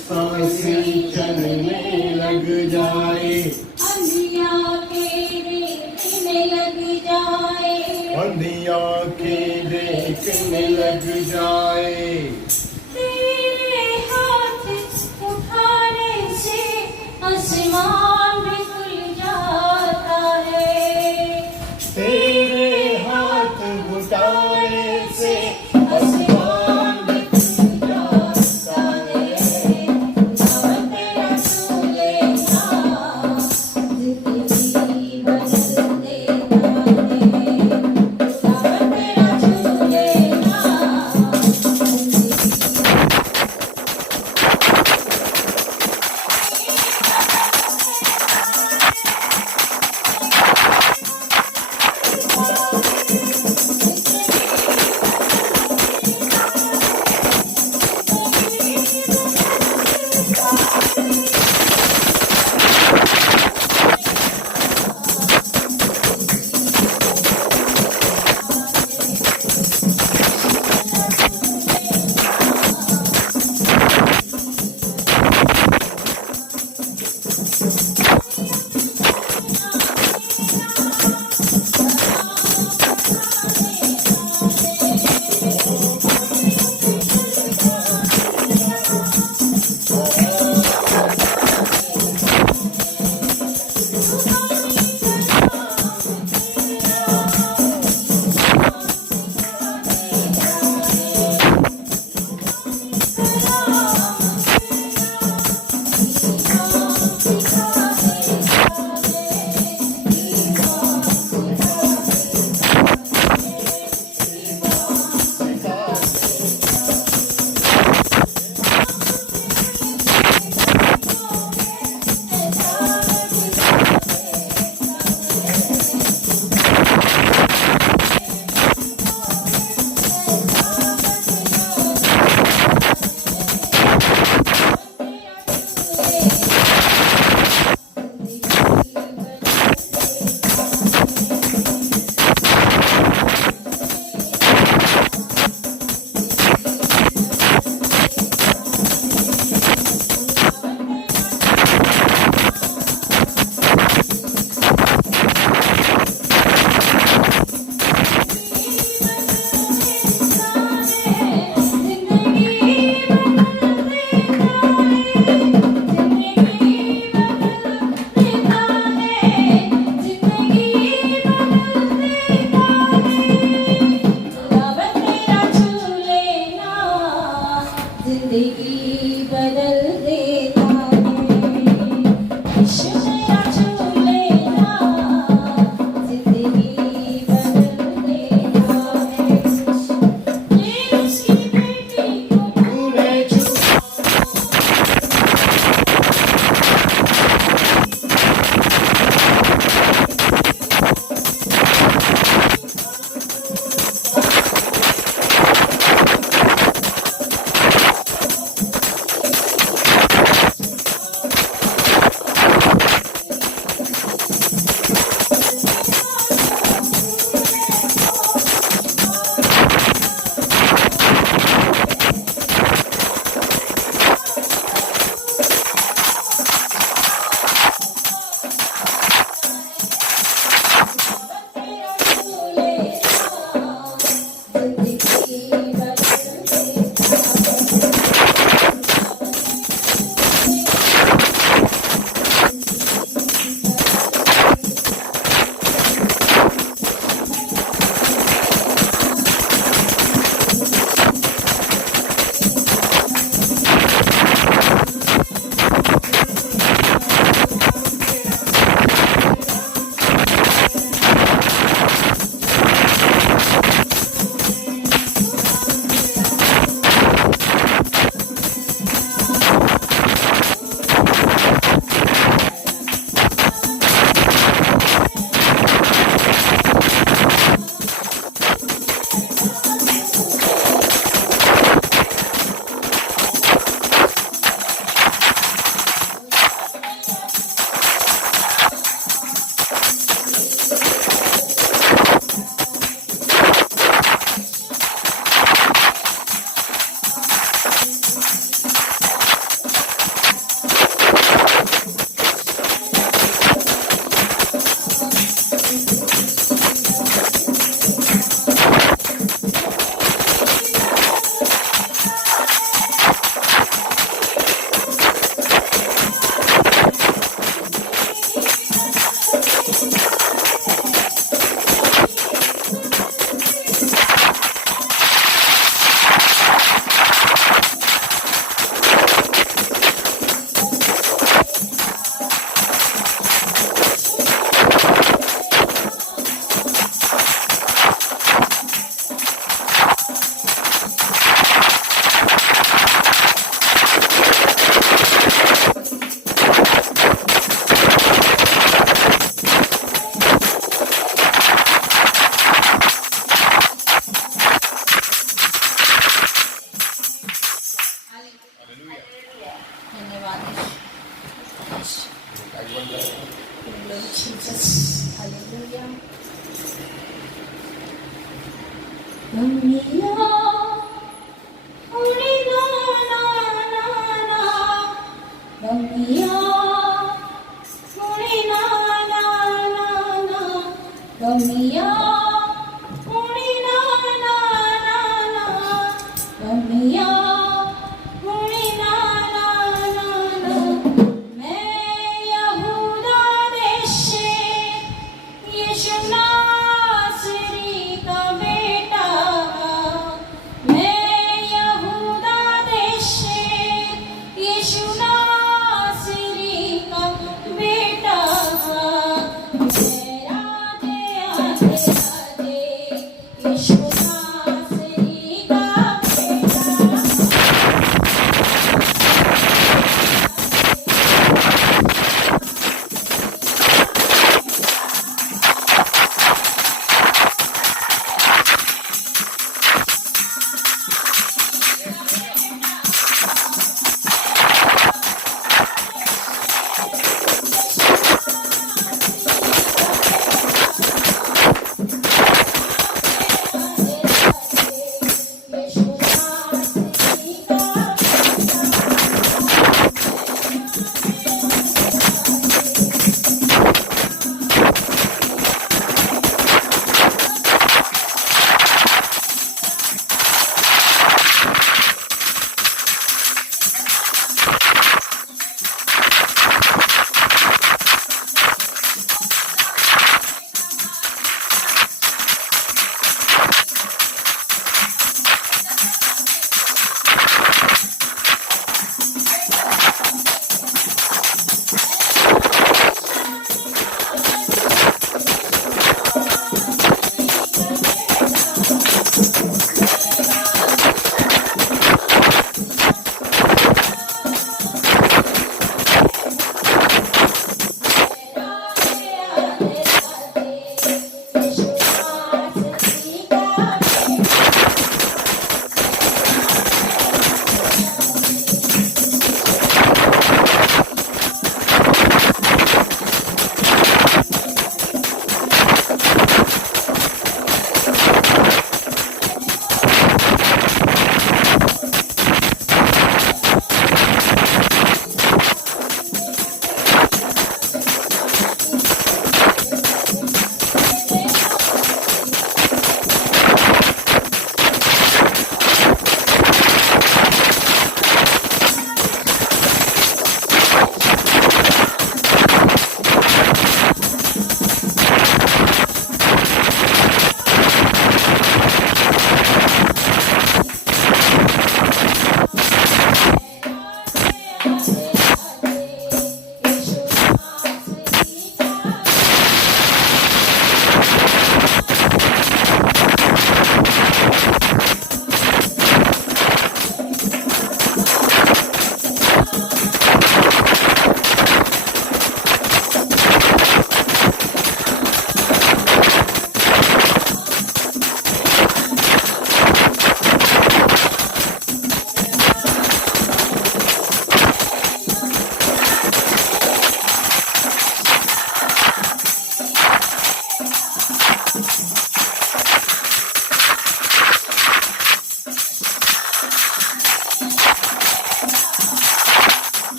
सांसें चलने लग जाए, अंधिया के देखने लग जाए, अंधिया के देखने लग जाए। तेरे हाथ उठाने से आसमान भी खुल जाता है, तेरे हाथ उठाने से आसमान भी खुल जाता है। जब तेरा छू लेना जिंदगी बदल देता है, जब तेरा छू लेना गमिया उड़ी ना ना ना ना गमिया उड़ी ना ना ना ना गमिया उड़ी ना ना ना ना गमिया उड़ी ना ना ना ना मैं यहूदा देश से यीशु नासरी का बेटा मैं यहूदा देश से यीशु नासरी का बेटा मेरा दे आते आते यीशु नासरी का बेटा यीशु नासरी का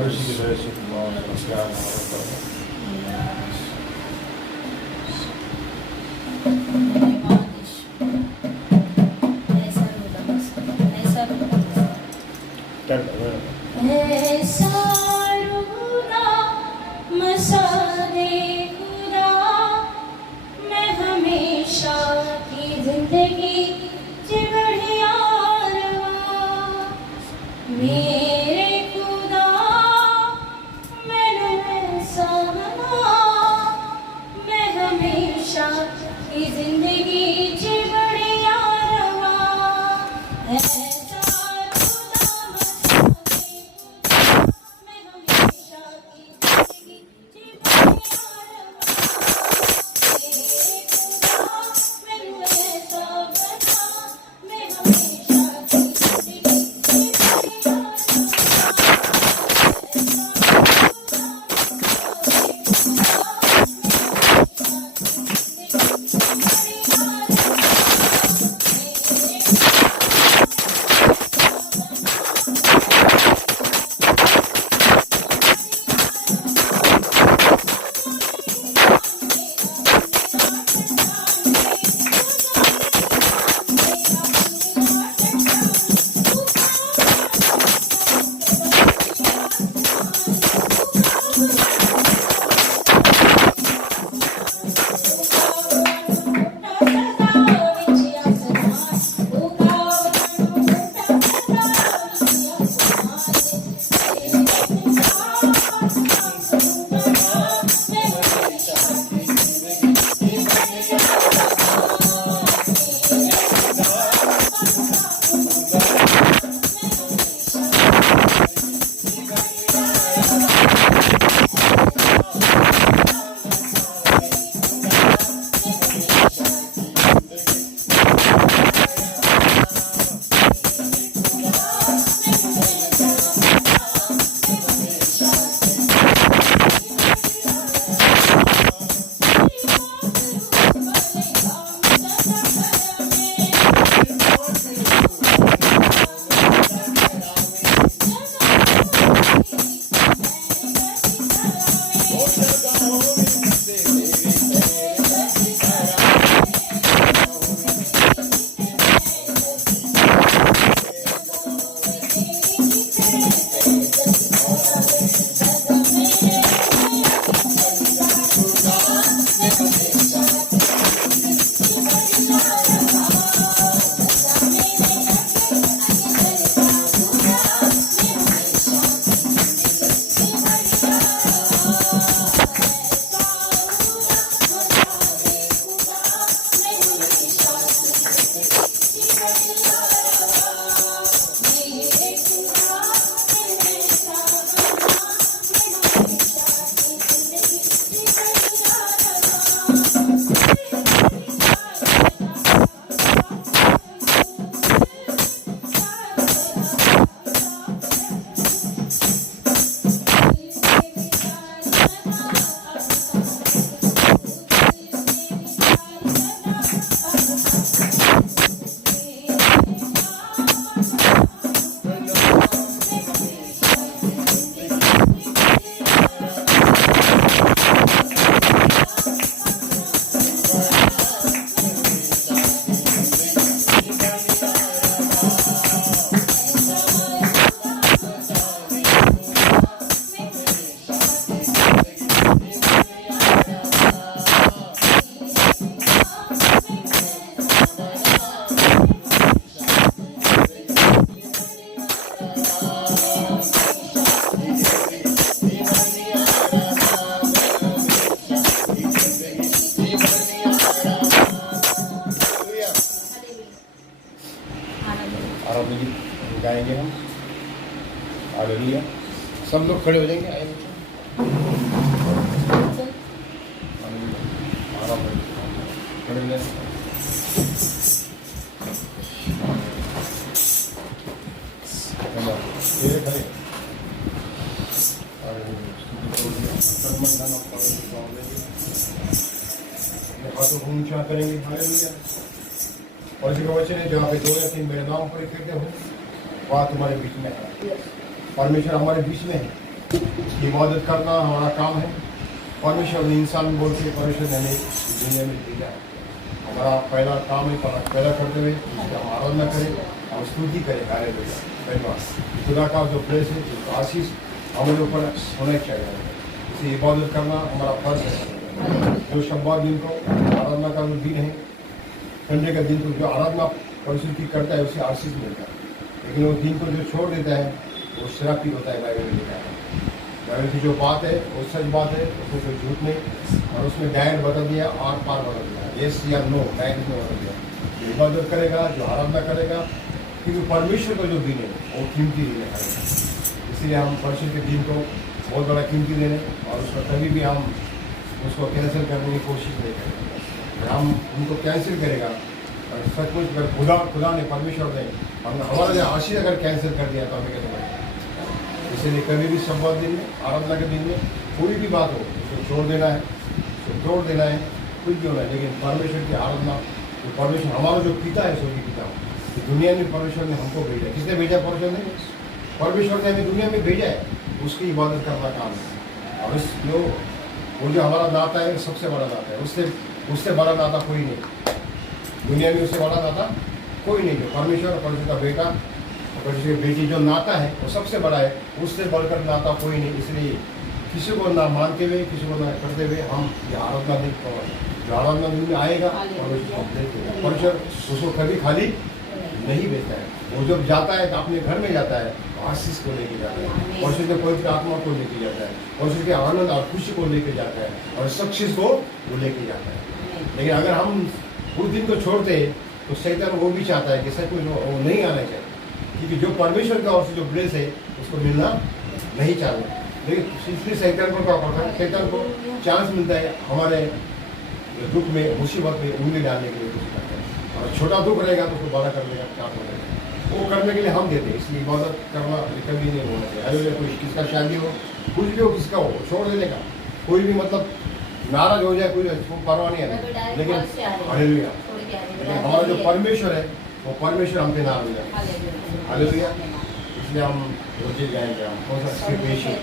मनुष्य की तरह से नमस्कार ऐसा रूना मसाले खुदा मैं हमेशा की जिंदगी जी बढ़िया रवा मेरे खुदा मैनू ऐसा बना मैं हमेशा की जिंदगी जी बढ़िया रवा ऐसा गाएंगे हम हालेलुया। सब लोग खड़े हो जाएंगे। आए खड़े हो जाए। ऊंचा करेंगे हालेलुया। और जो वचन है जहाँ पे 2 या 3 मेरे नाम पर इकट्ठे हो वहाँ तुम्हारे बीच में है। परमेश्वर हमारे बीच में है। इबादत करना हमारा काम है। परमेश्वर ने इंसान बोल के परमेश्वर ने हमें दुनिया में भेजा है। हमारा पहला काम है पैदा करते हुए उसकी हम आराधना करें और स्तुति करें। हालेलुया। धन्यवाद। खुदा का जो प्रेस है उसका आशीष हमारे ऊपर होना चाहिए। इसे इबादत करना हमारा फर्ज है। जो शब्बात दिन को आराधना का जो दिन है, संडे का दिन को जो आराधना परिशुद्ध की करता है उसे आशीष मिलता है। लेकिन वो दिन को जो छोड़ देता है वो शराबी होता है। बाइबल में लिखा है। बाइबल की जो बात है वो सच बात है, उसमें कोई झूठ नहीं। और उसमें डायरेक्ट बता दिया और पार बता दिया, यस या नो, डायरेक्ट में बता दिया। जो इबादत करेगा, जो आराधना करेगा, क्योंकि परमेश्वर का जो दिन है वो कीमती दिन है। इसलिए हम परमेश्वर के दिन को बहुत बड़ा कीमती दिन है और उसको कभी भी हम उसको कैंसिल करने की कोशिश नहीं करेंगे। अगर हम उनको कैंसिल करेगा और सचमुच अगर खुदा ने परमेश्वर ने हमारा जो आशीष अगर कैंसिल कर दिया तो हमें कैसे लगेगा। इसलिए कभी भी संवाद दिन में, आराधना के दिन में कोई भी बात हो उसको छोड़ देना है, कुछ भी होना है। लेकिन परमेश्वर की आराधना, जो परमेश्वर हमारा जो पिता है स्वर्गीय पिता, तो दुनिया में परमेश्वर ने हमको भेजा। किसने भेजा? परमेश्वर ने हमें दुनिया में भेजा है, उसकी इबादत करना काम है। और इस वो जो हमारा नाता है सबसे बड़ा नाता है। उससे बड़ा नाता कोई नहीं दुनिया में, उससे बड़ा नाता कोई नहीं। जो परमेश्वर और परमेश्वर का बेटा और परमेश्वर की बेटी जो नाता है वो सबसे बड़ा है, उससे बढ़कर नाता कोई नहीं। इसलिए किसी को ना मानते हुए, किसी को ना करते हुए हम ये आराधना दिन जो आराधना दिन में आएगा परमेश्वर उसको कभी खाली नहीं भेजता है। वो जब जाता है तो अपने घर में जाता है, आशीष को लेके जाता है, परमेश्वर के पवित्र आत्मा को लेके जाता है, परमेश्वर के आनंद और खुशी को लेके जाता है और सक्सेस को वो लेके जाता है। लेकिन अगर हम उस दिन को छोड़ते हैं तो शैतान वो भी चाहता है कि सच में वो नहीं आना चाहिए, क्योंकि जो परमेश्वर का ओर से जो ब्लेस है उसको मिलना नहीं चाहता। लेकिन इसलिए शैतान को क्या करता है? शैतान को चांस मिलता है हमारे दुख में, मुसीबत में उंगली डालने के लिए कोशिश करता है। और छोटा दुख रहेगा तो उसको बड़ा करने का चांस हो जाएगा। वो करने के लिए हम देते हैं। इसलिए इबादत करना कभी नहीं होना चाहिए। अरे कोई किसका शादी हो, कुछ भी हो, किसका हो, छोड़ देने का। कोई भी मतलब नाराज हो जाए, कोई परवाह नहीं है। लेकिन हालेलुया, लेकिन हमारा जो परमेश्वर है वो परमेश्वर हमसे नाराज हो जाए। हालेलुया। इसलिए हम रोजे गाएंगे। हम कौन सा स्क्रिप्ट पेश है?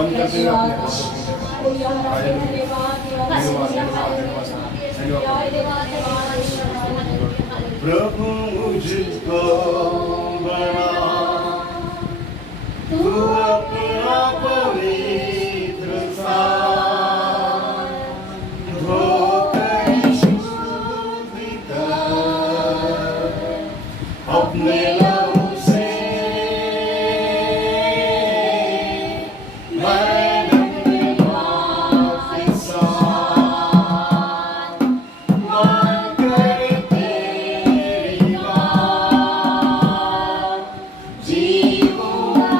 बंद करते हुए अपने हाथों को प्रभु मुझको बना तू अपना पवित्र सा धोकर शुद्धि कर अपने लहू से मैंने पाप इंसान मान कर तेरी बात जीऊंगा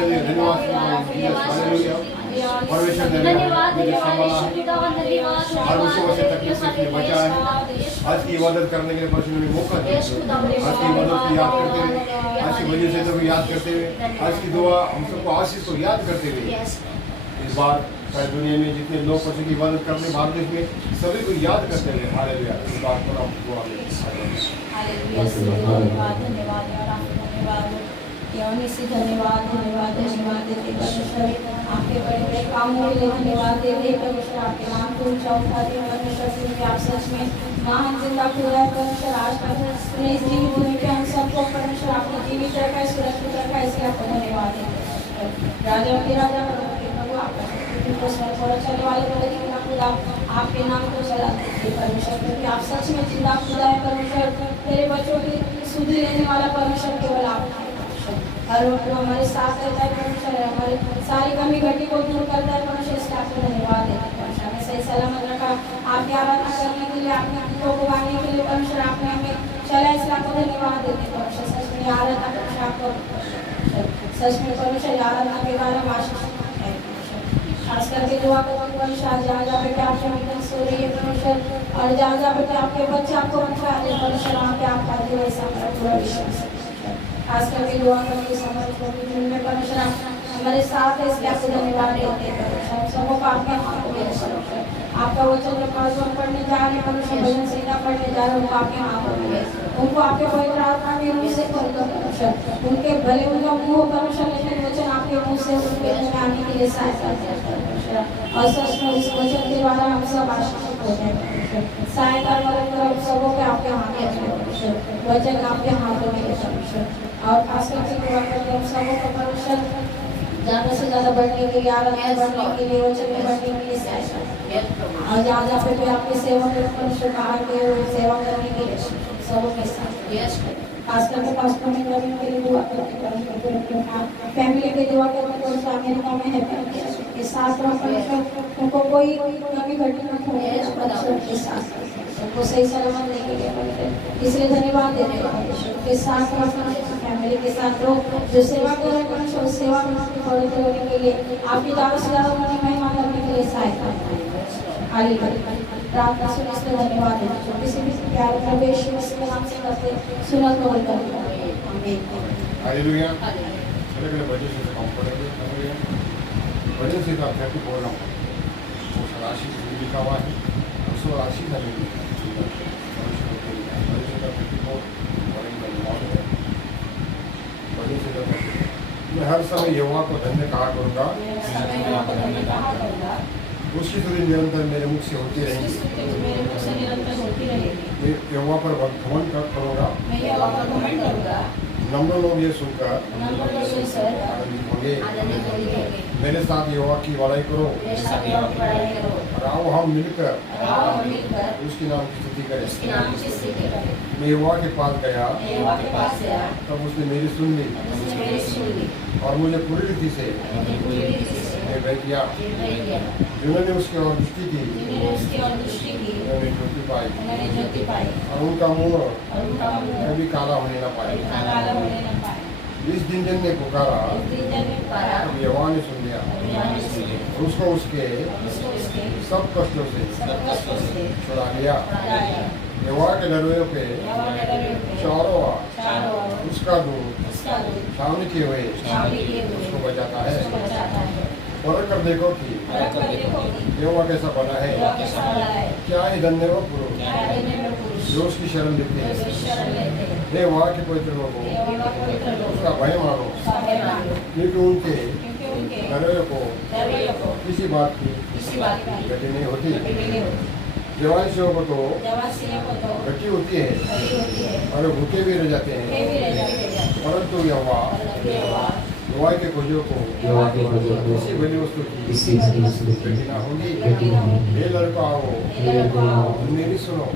हालेलुया, धन्यवाद हालेलुया। परमेश्वर ने मुझे संभाला है, हर मुसीबत से तकलीफ से मुझे बचाया है। आज की इबादत करने के लिए परमेश्वर ने मौका दिया। आज की इबादत को याद करते हुए, आज की वजह से तो याद करते हुए, आज की दुआ हम सबको आशीष को याद करते हुए, इस बार शायद दुनिया में जितने लोग परमेश्वर की इबादत करते हैं भारत देश में, सभी को याद करते हुए हालेलुया इस बात पर हम दुआ में धन्यवाद धन्यवाद धन्यवाद देते परमेश्वर, आपके बड़े बड़े कामों के लिए धन्यवाद देते परमेश्वर, आपके नाम को ऊंचा उठाते हैं परमेश्वर, क्योंकि आप सच में महान जिंदा खुदा है परमेश्वर। आज परमेश्वर इस जीवित भूमि पे हम सबको परमेश्वर आपने जीवित रखा है, सुरक्षित रखा है, इसलिए आपको धन्यवाद देते। राजा के राजा प्रभु आपको चलने वाले बड़े खुदा आपके नाम को चलाते थे परमेश्वर, क्योंकि आप सच में जिंदा खुदा है परमेश्वर। तेरे बच्चों की सुधि लेने वाला परमेश्वर केवल आप हैं। हर वक्त हमारे साथ रहता है परमेश्वर, हमारी सारी कमी घटी को दूर करता है परमेश्वर, इसलिए आपको धन्यवाद देते हैं परमेश्वर। हमें सही सलामत रखा, आपकी आराधना करने के लिए, आपने गीतों को गाने के लिए परमेश्वर आपने हमें चला, इसलिए आपको धन्यवाद देते हैं परमेश्वर। सच में आराधना परमेश्वर आपको सच में परमेश्वर आराधना के बारे में आशीष है परमेश्वर। खास करके दुआ करो परमेश्वर, जहाँ जहाँ पे आपके मीटिंग सो रही है परमेश्वर, और जहाँ जहाँ पे आपके बच्चे आपको रखा है परमेश्वर, वहाँ पे आपका दिल ऐसा हमारा पूरा विश्वास है। खास करके दुआ करके समझ में परमेश्वर हमारे साथ है, इसलिए आपको धन्यवाद देते हैं परमेश्वर। सबों को आपके हाथों में परमेश्वर, आपका वचन जो परमेश्वर पढ़ने जा रहे हैं परमेश्वर, भजन संहिता पढ़ने जा रहे हैं, उनको आपके हाथों में है, उनको आपके पवित्र आत्मा के मुँह से खोल दो परमेश्वर। उनके भले उनका मुँह परमेश्वर, लेकिन वचन आपके मुँह से उनके मुँह में आने के लिए सहायता परमेश्वर, और सच में इस वचन के द्वारा हम सब आशीषित होते हैं परमेश्वर। सहायता मदद सबों के आपके हाथ में परमेश्वर, वचन आपके हाथों में है परमेश्वर। और खास करके दुआ करके हम सबों को परमेश्वर ज़्यादा से ज़्यादा बढ़ने के लिए, आराधना बढ़ने के लिए, वचन में बढ़ने के लिए सहायता, और जहाँ जहाँ पे आपके सेवा में परमेश्वर बाहर के सेवा करने के लिए सबों के साथ, खास करके पास्टर में करने के लिए दुआ करते हैं, फैमिली के दुआ करते हैं, अमेरिका में है के साथ परमेश्वर, उनको कोई कमी घटी मत हो परमेश्वर के साथ, उनको सही सलामत लेके गए परमेश्वर, इसलिए धन्यवाद देते हैं परमेश्वर। के साथ फैमिली के साथ लोग जो सेवा कर रहे हैं परमेश्वर, सेवा में पवित्र होने के लिए, आपकी ज़्यादा से ज़्यादा उन्हें महिमा करने के लिए सहायता हालेलुया। प्रार्थना सुनने से धन्यवाद देते, किसी भी प्यारे प्रवेश के नाम से करते सुना तो आमीन हालेलुया। अलग-अलग वजह से काम पड़ेंगे, हालेलुया। वजह से आप क्या बोल रहा हूँ, वो राशि से लिखा हुआ है, उसको राशि का मैं हर समय यहोवा को धन्य कहा करूँगा, उसकी स्तुति निरंतर मेरे मुख से होती रहेगी। यहोवा पर घमंड करूँगा, नम्र लोग ये सुनकर आनंदित होंगे। मेरे साथ यहोवा की बड़ाई करो, और आओ हम मिलकर उसके नाम की स्तुति करें। मैं यहोवा के पास गया, तब उसने मेरी सुन ली, और मुझे पूरी रीति से निर्भय किया। जिन्होंने उसकी ओर दृष्टि की, उन्होंने ज्योति पाई, और उनका मुँह कभी काला होने न पाए। इस दिन जन ने पुकारा, तब यहोवा ने सुन लिया, और उसको उसके सब कष्टों से छुड़ा लिया। यहोवा के डरों पे चारों ओर उसका दूत छावनी किए हुए उसको बचाता है। और कर देखो कि यहोवा कैसा बना है, क्या ही धन्य वो पुरुष जो उसकी शरण लेते हैं। हे वहाँ के पवित्र लोगों, उसका भय मानो, क्योंकि उनके डरों को किसी बात की गति नहीं होती। जवान सिंहों को तो गति होती है, और भूखे भी रह जाते हैं, परंतु यहोवा के खोजों को किसी बड़ी वस्तु की गति ना होगी। हे लड़का आओ, मेरी सुनो,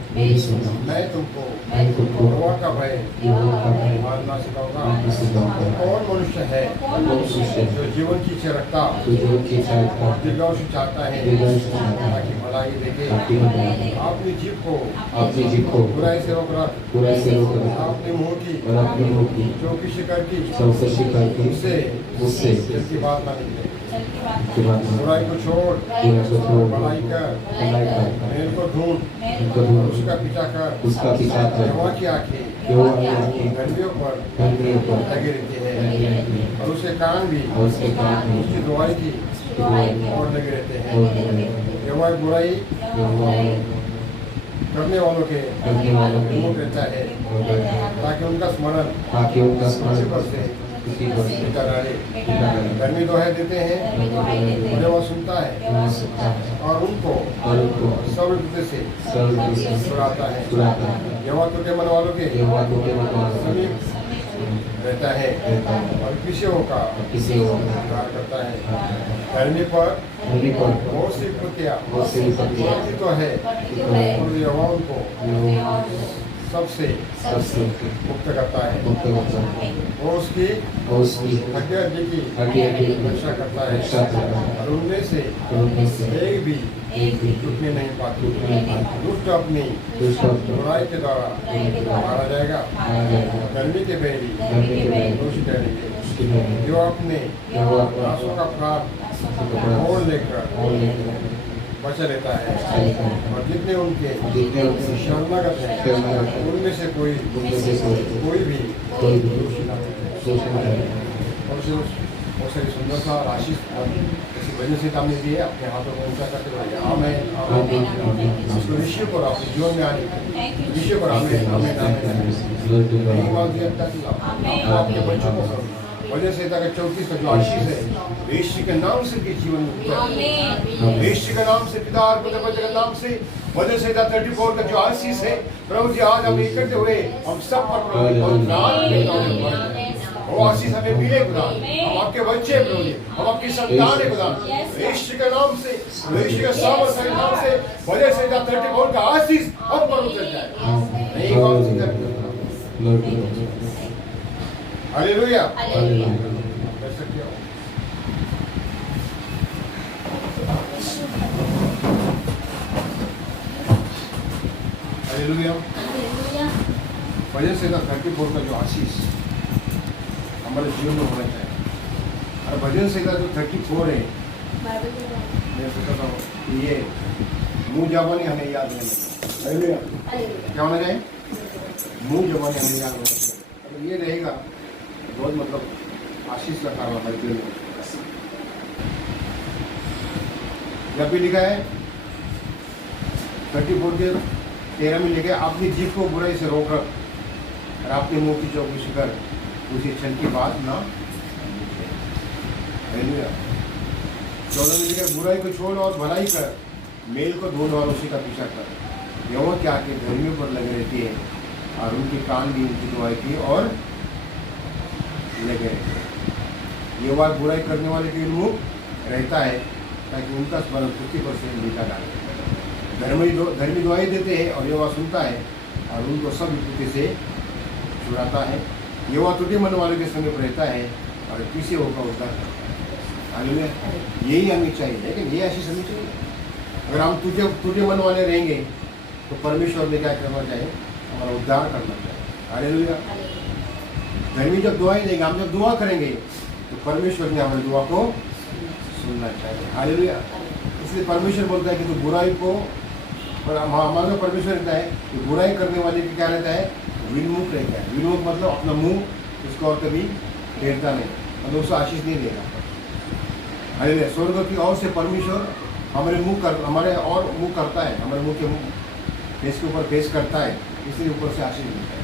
मैं तुमको यहोवा का भय मानना सिखाऊंगा। कौन मनुष्य है जो जीवन की इच्छा रखता, दीर्घायुष्य चाहता है, ताकि भलाई देखे। अपनी जीभ को बुराई से रोक रख, अपने मुँह की चौकसी करके उससे मुझसे दिल की बात ना निकले। चल की बात की बात ना बुराई को छोड़, बुराई को छोड़, भलाई कर, भलाई कर, मेल को ढूंढ, मेरे को ढूंढ, उसका पीछा कर। उसका पीछा कर, यहोवा की आंखें यहोवा की आंखें धर्मियों पर धर्मियों पर लगी रहती है, लगी रहती हैं, और उसके कान भी और उसके कान भी उसकी दुआई की उसकी दुआई की और लगे रहते हैं। और लगे रहते हैं। यहोवा बुराई यहोवा करने वालों के करने वालों के विमुख रहता है, ताकि उनका स्मरण ताकि उनका उसी पर स्मरण से उसी पर से मिटा रहे। मिटा रहे। धर्मी दुहाई देते हैं धर्मी दुहाई देते हैं, और यहोवा सुनता है यहोवा सुनता है, और उनको और उनको सब युद्ध से सब युद्ध से छुड़ाता है। छुड़ाता है। यहोवा टूटे मन वालों के यहोवा टूटे मन वालों के समीप रहता है रहता है, और किसियों का किसी को उद्धार करता है। धर्मी पर धर्मी पर बहुत सी विपत्तियां बहुत सी विपत्तियां पड़ती तो है, पड़ती तो है, और यहोवा उनको यहोवा सबसे सबसे मुक्त करता है। मुक्त करता है, वो उसकी और उसकी हड्डी हड्डी की हड्डी रक्षा करता है, रक्षा करता है, और उनमें से और उनमें से एक भी एक भी टूटने नहीं पाती। टूटने नहीं पाती। दुष्ट अपनी दुष्ट अपनी बुराई के द्वारा बुराई के द्वारा मारा जाएगा। मारा जाएगा। धर्मी के बैरी धर्मी के बैरी दोषी ठहरेंगे, उसकी बहन जो अपने यहोवा अपना दासों का प्राण टुकड़ा मोड़ लेकर और लेकर बचा लेता है। बचा लेता है। और जितने उनके जितने उनके शरणागत हैं, शरणागत हैं, उनमें से कोई उनमें से कोई भी कोई भी दोषी ना ठहरे। सोचना है। और उसे बहुत सारी सुंदरता और आशीष ऐसी वजह से हमने दी है, अपने हाथों को ऊंचा करते हुए आमेन आमेन। उसको ऋषि को अपने जीवन में आने ऋषि को आमेन आमेन आमेन। यही बात दिया आपके बच्चों को वजह से तक 34 का जो आशीष है वेश्य के नाम से के जीवन में उतरती है। वेश्य के नाम से पिता और पुत्र के नाम से वजह से 34 का जो आशीष है प्रभु जी आज हम इकट्ठे हुए हम सब पर प्रभु वो आशीष हमें मिले खुदा। हम आपके बच्चे प्रभु जी, हम आपकी संतान है खुदा। वेश्य के नाम से वेश्य के सामर्थ के नाम से वजह से 34 का आशीष हम पर उतर जाए। नहीं बात सी करते हालेलुया। कर सकते हो। हालेलुया। वजह से 34 का जो आशीष हमारे जीवन में होना चाहिए। और भजन संहिता जो 34 है मैं सोचता हूँ ये मुँह जबानी हमें याद रहना चाहिए। हालेलुया। क्या होना चाहिए? मुँह जबानी हमें याद रहना चाहिए। अगर ये रहेगा बहुत मतलब आशीष का कारण हमारे जीवन में। जब भी लिखा है 34 के 13 में लिखा है अपनी जीभ को बुराई से रोक रख और अपने मुंह की चौकसी कर उसी क्षण की बात ना। 14 में लिखा बुराई को छोड़ और भलाई कर मेल को ढूंढ और उसी का पीछा कर। यहोवा क्या के धर्मियों पर लगे रहती है और उनके कान भी उनकी दुआई की और लगे रहते हैं। यहोवा बुराई करने वाले के मुख रहता है ताकि उनका स्मरण पृथ्वी पर से मिटा डाले। धर्मी दुआई देते हैं और यहोवा सुनता है और उनको सब विपत्ति से छुड़ाता है। यहोवा टूटे मन वाले के समीप रहता है और किसी होगा उद्धार करता है। हालेलुया। यही हमें चाहिए, लेकिन ये आशीष हमें चाहिए। अगर हम टूटे मन वाले रहेंगे तो परमेश्वर ने क्या करना चाहिए? हमारा उद्धार करना चाहिए। हालेलुया। धर्मी जब दुआई देंगे, हम जब दुआ करेंगे तो परमेश्वर ने हमारी दुआ को सुनना चाहिए। हालेलुया। इसलिए परमेश्वर बोलता है कि तो बुराई को और हमारा जो परमेश्वर रहता है कि बुराई करने वाले की क्या रहता है? विनमुख रहता है। विनमुख मतलब अपना मुंह उसको और कभी फेरता नहीं, मतलब उसको आशीष नहीं देगा। हालेलुया। स्वर्ग की ओर से परमेश्वर हमारे और मुंह करता है, हमारे मुंह के फेस के ऊपर फेस करता है, इसलिए ऊपर से आशीष मिलता है।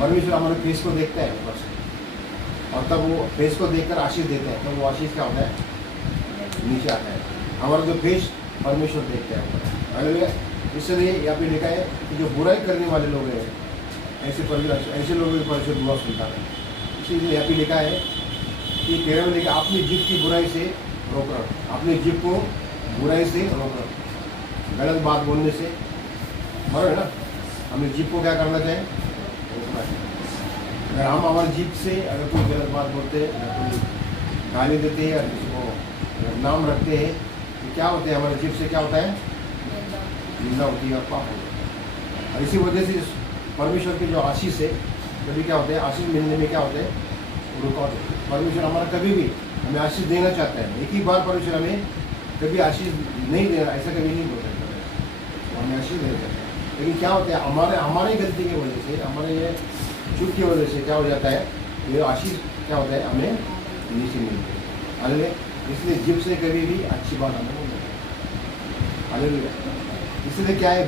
परमेश्वर हमारे फेस को देखता है ऊपर से और तब वो फेस को देखकर आशीष देता है। तब वो आशीष क्या होता है? नीचे आता है। हमारा जो फेस परमेश्वर देखता है ऊपर। हालेलुया। इसलिए यहाँ पे लिखा है कि जो बुराई करने वाले लोग हैं ऐसे लोगों की परमेश्वर दुआ सुनता है। इसीलिए यहाँ पे लिखा है कि 13 में लिखा अपनी जीभ की बुराई से रोक रख। अपनी जीभ को बुराई से रोक रख। गलत बात बोलने से मरो है ना। हमें जीभ को क्या करना चाहिए? रोकना चाहिए। अगर हम हमारी जीभ से अगर कोई गलत बात बोलते हैं, अगर कोई गाली देते हैं या किसी को नाम रखते हैं तो क्या होता है? हमारे जीभ से क्या होता है? निंदा होती है और पाप होता है। और इसी वजह से परमेश्वर के जो आशीष है कभी क्या होते हैं? आशीष मिलने में क्या होते हैं? रुकावट होती है। परमेश्वर हमारा कभी भी हमें आशीष देना चाहता है। एक ही बार परमेश्वर हमें कभी आशीष नहीं दे रहा, ऐसा कभी नहीं बोल सकता है। हमें आशीष देना चाहता है, लेकिन क्या होता है हमारी गलती की वजह से, हमारे ये चूक की वजह से क्या हो जाता है, ये आशीष क्या होता है हमें नीचे मिलती है। हालेलुया। इसलिए जीव से कभी भी अच्छी बात हमें नहीं मिलती। हालेलुया। इसलिए क्या है,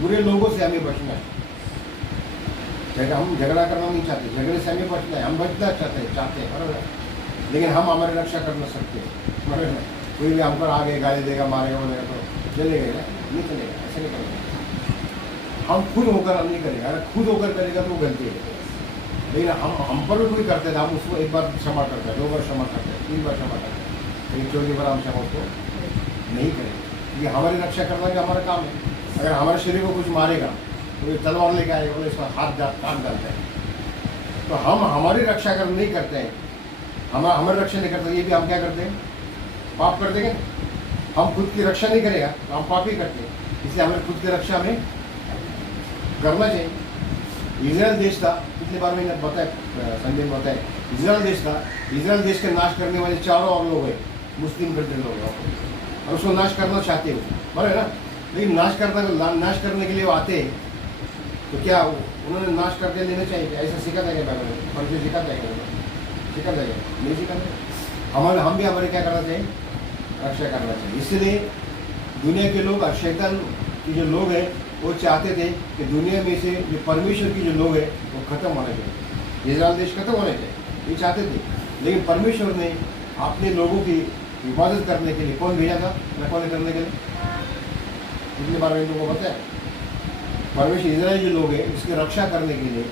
बुरे लोगों से हमें बचना है। हम झगड़ा करना नहीं चाहते, झगड़े से हमें बचना है, हम बचना चाहते हैं बराबर, लेकिन हम हमारी रक्षा कर न सकते बराबर। कोई भी हम पर आगे गाली देगा, मारेगा, बोलेगा तो चलेगा ना, नहीं चलेगा, ऐसा नहीं करेगा। हम खुद होकर हम नहीं करेगा, अगर खुद होकर करेगा तो वो गलती है। लेकिन हम पर भी कोई करते थे, हम उसको एक बार क्षमा करते हैं, 2 बार क्षमा करते हैं, 3 बार क्षमा करते हैं, लेकिन 4 बार हम क्षमा उसको नहीं करेंगे, क्योंकि हमारी रक्षा करना भी हमारा काम है। अगर हमारे शरीर को कुछ मारेगा तो ये तलवार लेके आएगा, बोले इसका हाथ काट डालता है, तो हम हमारी रक्षा कर नहीं करते हैं, हमारी रक्षा नहीं करते, ये भी हम क्या करते हैं, पाप कर देंगे। हम खुद की रक्षा नहीं करेगा तो हम पाप ही करते हैं, इसलिए हमें खुद की रक्षा में करना चाहिए। इजराइल देश था, पिछली बार मैंने बताया, संजय ने बताया, इजराइल देश था, इजराइल देश का नाश करने वाले चारों और लोग हैं, मुस्लिम कंट्री लोग हैं, और उसको नाश करना चाहते हो बराबर है ना। लेकिन नाश करने के लिए वो आते हैं, तो क्या उन्होंने नाश करके लेना चाहिए, ऐसा सिखाता है बाइबल में, पर सिखाता है, सिखाता है नहीं सिखाते। हम भी हमारे क्या करना चाहिए, रक्षा करना चाहिए। इसलिए दुनिया के लोग, शैतान के जो लोग हैं, वो चाहते थे कि दुनिया में से जो परमेश्वर की जो लोग हैं वो खत्म होना चाहिए, इजराइल देश खत्म होना चाहिए, ये चाहते थे। लेकिन परमेश्वर ने अपने लोगों की हिफाजत करने के लिए कौन भेजा था, रखवाले करने के लिए, इतने बार लोगों को बताया, परमेश्वर इजराइल जो लोग हैं उसकी रक्षा करने के लिए,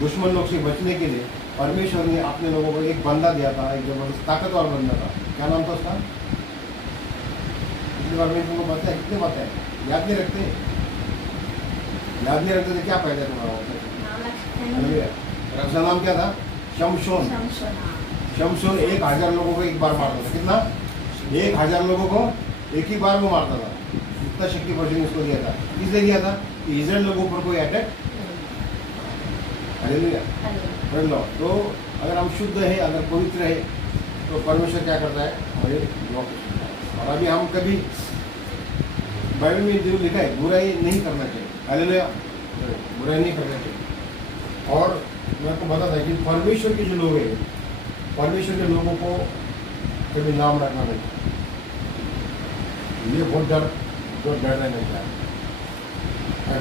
दुश्मन लोग से बचने के लिए परमेश्वर ने अपने लोगों को एक बंदा दिया था, एक जबरदस्त ताकतवर बंदा था। क्या नाम था उसका, इतने बार मैं तुमको बताया, कितने बताया, याद नहीं रखते, याद नहीं रखते तो क्या फायदा तुम्हारा। उसका नाम क्या था, शमशोन। शमशोन 1000 लोगों को एक बार मारता था, कितना, 1000 लोगों को एक ही बार वो मारता था। इतना शक्ति परमेश्वर ने उसको दिया था, इसलिए दिया था कि इजराइल लोगों पर कोई अटैक। हालेलुया। तो अगर हम शुद्ध है, अगर पवित्र है, तो परमेश्वर क्या करता है, हमारे दुआ को सुनता है। और अभी हम कभी, बाइबल में जो लिखा है, बुराई नहीं करना चाहिए। हालेलुया, बुराई नहीं करना चाहिए। और मैं आपको बता था कि परमेश्वर के जो लोग हैं, परमेश्वर के लोगों को कभी नाम रखना नहीं, ये बहुत डर नहीं चाहिए।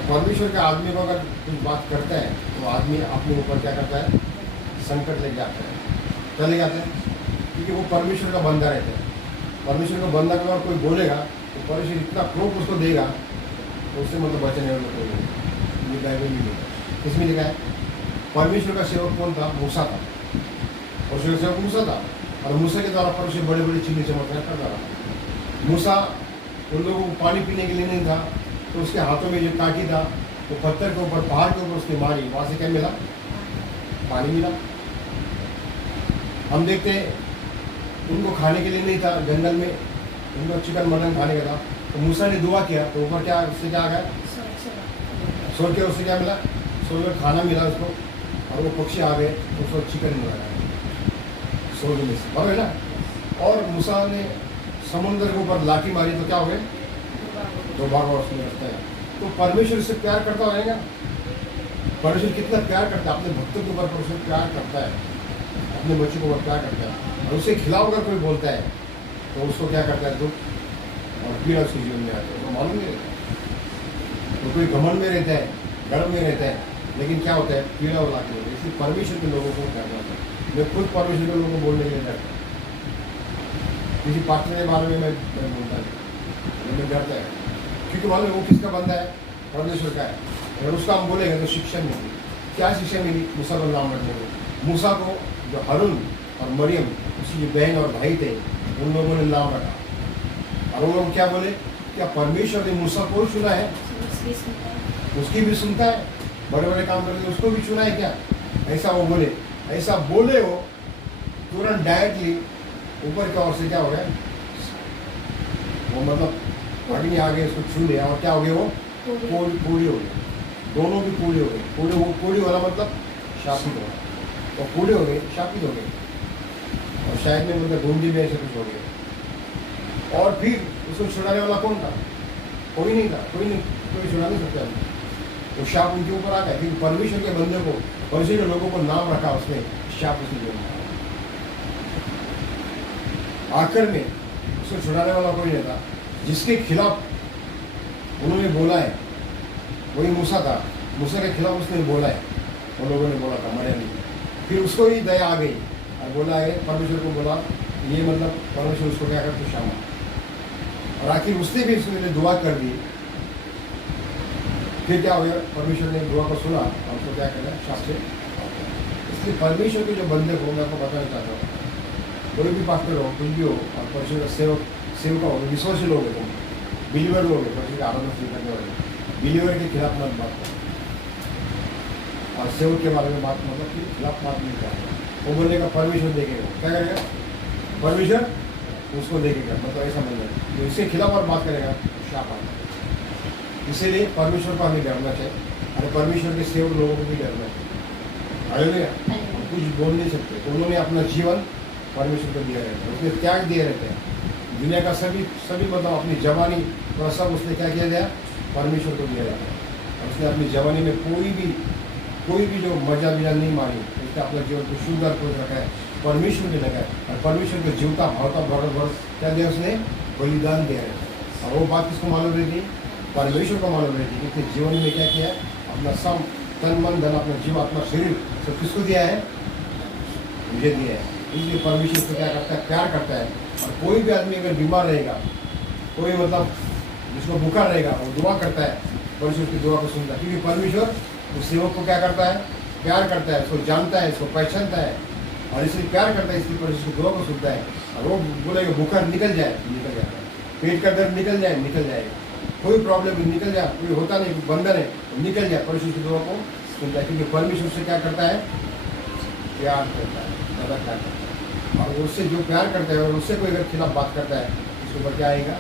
परमेश्वर के आदमी को अगर कुछ बात करता है तो आदमी अपने ऊपर क्या करता है, संकट लेके आता है, चले जाते हैं, क्योंकि वो परमेश्वर का बंदा रहता है। परमेश्वर का बंदा को अगर कोई बोलेगा तो परमेश्वर इतना क्रोध उसको देगा तो उससे मतलब बचने वाला कोई नहीं। ये बाइबल में लिखा है, किसमें लिखा है, परमेश्वर का सेवक कौन था, मूसा था, परमेश्वर का सेवक मूसा था, और मूसा के द्वारा परमेश्वर बड़े बड़े चिन्ह चमत्कार करता रहा। मूसा उन लोगों को पानी पीने के लिए नहीं था, तो उसके हाथों में जो काटी था वो पत्थर के ऊपर, पहाड़ के ऊपर उसने मारी, वहाँ से क्या मिला, पानी मिला। हम देखते हैं उनको खाने के लिए नहीं था, जंगल में उनको चिकन मटन खाने का था, तो मूसा ने दुआ किया तो ऊपर क्या, उससे क्या आ गया, सोच के उससे क्या मिला, सोच में खाना मिला उसको, और वो पक्षी आ गए तो उसको चिकन मिला सोच में से, बराबर है ना। और मूसा ने समुद्र के ऊपर लाठी मारी तो क्या हो गए, 2 बार उसमें रखता है। तो परमेश्वर से प्यार करता रहेगा, परमेश्वर कितना प्यार करता है, अपने भक्तों के ऊपर परमेश्वर प्यार करता है, अपने बच्चों के ऊपर प्यार करता है। और उसे खिलाओ अगर कोई बोलता है तो उसको क्या करता है, दुख और पीड़ा उसके जीवन में आती है, वो मालूम नहीं रहता। तो कोई घमंड में रहता है, गर्व में रहता है, लेकिन क्या होता है, पीड़ा और लाती है। इसलिए परमेश्वर के लोगों को करना चाहिए। मैं खुद परमेश्वर के लोगों को बोलने के लिए डरता, किसी पास्टर के बारे में मैं बोलता नहीं, मैं डरता है, क्योंकि मालूम वो किसका बंदा है, परमेश्वर का है। अगर उसका हम बोलेंगे तो शिक्षा मिली, क्या शिक्षा मिली, मूसा को नाम रखने को। मूसा को जो हारून और मरियम उसकी जो बहन और भाई थे, उन लोगों ने नाम रखा, और उन लोग क्या बोले, क्या परमेश्वर ने मूसा को चुना है, उसकी भी सुनता है, बड़े बड़े काम करके उसको भी चुना है क्या, ऐसा वो बोले। ऐसा बोले वो तुरंत डायरेक्टली ऊपर की ओर से क्या हो गया, वो मतलब अग्नि आ गई, उसको छू लिया, और क्या हो गया, वो पूरी हो गई, दोनों भी पूरी हो गई। पूरी वाला मतलब शापित हो गए, और पूरे हो गए, शापित हो गए। और शायद में मतलब घूमती में ऐसे कुछ हो गया। और फिर उसको छुड़ाने वाला कौन था? कोई नहीं था, कोई छुड़ा नहीं सकता। वो शाप उनके ऊपर आ गया क्योंकि परमेश्वर के बंदे को, परमेश्वर के लोगों को नाम रखा उसने, शाप उसने दिया। आखिर में उसको छुड़ाने वाला कोई नहीं था। जिसके खिलाफ उन्होंने बोला है वही मूसा था। मूसा के खिलाफ उसने बोला है, उन लोगों ने बोला था मरे नहीं। फिर उसको ही दया आ गई और बोला है, परमेश्वर को बोला ये मतलब परमेश्वर उसको क्या करते क्षमा। और आखिर उसने भी उसने दुआ कर दी। फिर क्या हो गया, परमेश्वर ने दुआ को सुना और उसको क्या करना शाप से। इसलिए परमेश्वर के जो बंदे को मैं आपको बताना चाहता हूँ, कोई भी पास्टर हो, कुछ भी हो, और परमेश्वर का सेवक हो, विश्वासी लोग हो, बिलीवर लोग हैं, परमेश्वर की आराधना शुरू करने वाले, बिलीवर के खिलाफ मत बात करो और सेवक के बारे में बात मतलब कि खिलाफ बात नहीं करना। वो बोलेगा परमेश्वर देखेगा, क्या करेगा परमेश्वर उसको देखेगा, मतलब ऐसा बोल रहा है। इसके खिलाफ और बात करेगा शाप आता है। इसीलिए परमेश्वर को हमें डरना चाहिए और परमेश्वर के सेवक लोगों को भी डरना चाहिए। हालेलुया। कुछ बोल नहीं सकते, तो उन्होंने अपना जीवन परमेश्वर को दिया रहता है, उसने त्याग दिए रहते हैं। दुनिया का सभी मतलब अपनी जवानी और सब उसने क्या किया गया, परमेश्वर को दिया रहता है। और उसने अपनी जवानी में कोई भी जो मजा बिजा नहीं मारी, उसने अपना जीवन को शुद्ध कर रखा है, परमेश्वर के लगा है। और परमेश्वर को जीवता भावता भर क्या दिया उसने, बलिदान दिया रहता है। और वो बात किसको मालूम रहती, परमेश्वर को मालूम रहती है कि जीवन में क्या किया है, अपना सब तन मन धन, अपना जीव अपना शरीर सब किसको दिया है, मुझे दिया है। इसलिए परमेश्वर को क्या करता है, प्यार करता है। और कोई भी आदमी अगर बीमार रहेगा, कोई मतलब जिसको बुखार रहेगा, वो दुआ करता है, परमेश्वर की दुआ को सुनता है। क्योंकि परमेश्वर उस सेवक को क्या करता है, प्यार करता है, उसको जानता है, उसको पहचानता है और इसलिए प्यार करता है, इसलिए परमेश्वर की दुआ को सुनता है। और वो बोलेगा बुखार निकल जाए, निकल जाता है, पेट का दर्द निकल जाए, निकल जाएगा, कोई प्रॉब्लम निकल जाए, कोई होता नहीं, कोई बंधन है निकल जाए, परमेश्वर की दुआ को सुनता है। क्योंकि परमेश्वर से क्या करता है, प्यार करता है, ज़्यादा प्यार करता है। और उससे जो प्यार करता है और उससे कोई अगर खिलाफ बात करता है, उसके ऊपर क्या आएगा,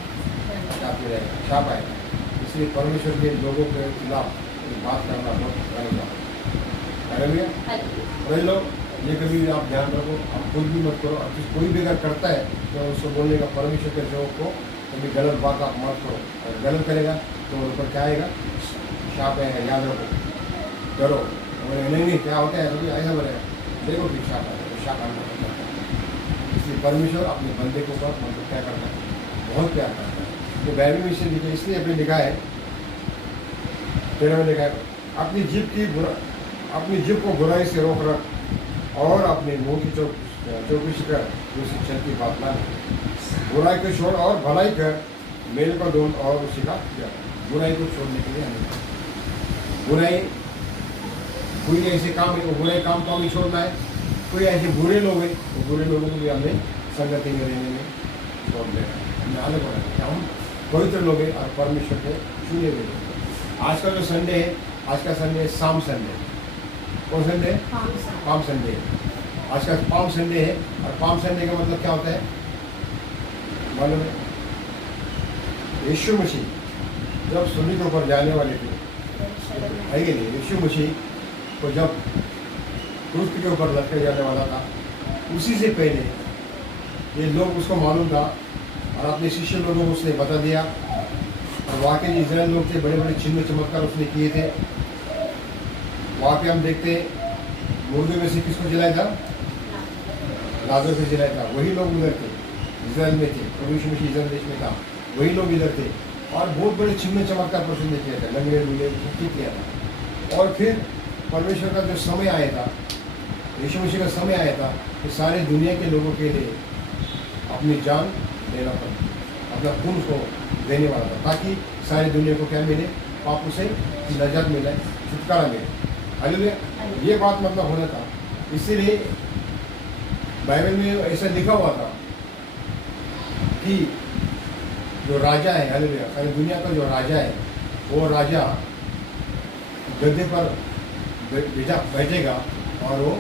शाप रहेगा, शाप आएगा। इसलिए परमेश्वर के लोगों के खिलाफ बात करना बहुत गलत है। अरे लोग ये कभी भी आप ध्यान रखो, आप खुद भी मत करो। और कोई भी अगर करता है तो उसको बोलने का, परमेश्वर के लोगों को कभी गलत बात आप मत करो। और गलत करेगा तो ऊपर क्या आएगा, शाप आएगा, याद रखो, करो। नहीं क्या होता है कभी ऐसा बोलेगा, देखो फिर शाप आएगा, शाप आएगा। इसलिए परमेश्वर अपने बंदे को मतलब क्या करता है, बहुत प्यार करता है। तो बाइबल में इसे लिखा, इसलिए अपने लिखा है 13 में लिखा है, अपनी जीभ को बुराई से रोक रख और अपने मुंह की चौकसी कर, जो शिक्षा की बात ना। बुराई को छोड़ और भलाई कर, मेल को ढूंढ और उसी का प्यार। बुराई को छोड़ने के लिए हमें बुराई, कोई ऐसे काम है वो बुराई काम को हमें छोड़ना है। कोई ऐसे बुरे लोग हैं, वो बुरे लोगों को भी हमें संगति में रहने में छोड़ देना, हमें अलग होना चाहिए। हम पवित्र लोग हैं और परमेश्वर के चुने हुए लोग। आज का जो संडे है, आज का संडे है साम संडे। कौन संडे? Palm Sunday. आज का पाम संडे है। और पाम संडे का मतलब क्या होता है मालूम है? यीशु मसीह जब सूर्य के ऊपर जाने वाले थे, है कि नहीं, यीशु मसीह को जब क्रूस के ऊपर लटके जाने वाला था, उसी से पहले ये लोग उसको मालूम था और अपने शिष्य लोगों को उसने बता दिया। और वहाँ के इजराइल लोग थे, बड़े बड़े चिन्ह चमत्कार उसने किए थे। वहाँ पे हम देखते मुर्दे में से किसको जलाया था, लाजर को जलाया था। वही लोग उधर थे, इजराइल में थे, प्रभु यीशु मसीह इजराइल देश में था, वही लोग इधर थे। और बहुत बड़े चिन्ह चमत्कार पर उसने किया था, लंगड़े लूले ठीक किया था। और फिर परमेश्वर का जो समय आया था, यीशु मसीह का समय आया था, कि सारे दुनिया के लोगों के लिए अपनी जान देना पड़ा, अपना खून को देने वाला था, ताकि सारी दुनिया को क्या मिले, पापों से नजात मिले, छुटकारा मिले। हालेलुया। ये बात मतलब होना था। इसीलिए बाइबल में ऐसा लिखा हुआ था कि जो राजा है, हालेलुया, सारी दुनिया का जो राजा है, वो राजा गद्दे पर बैठेगा और वो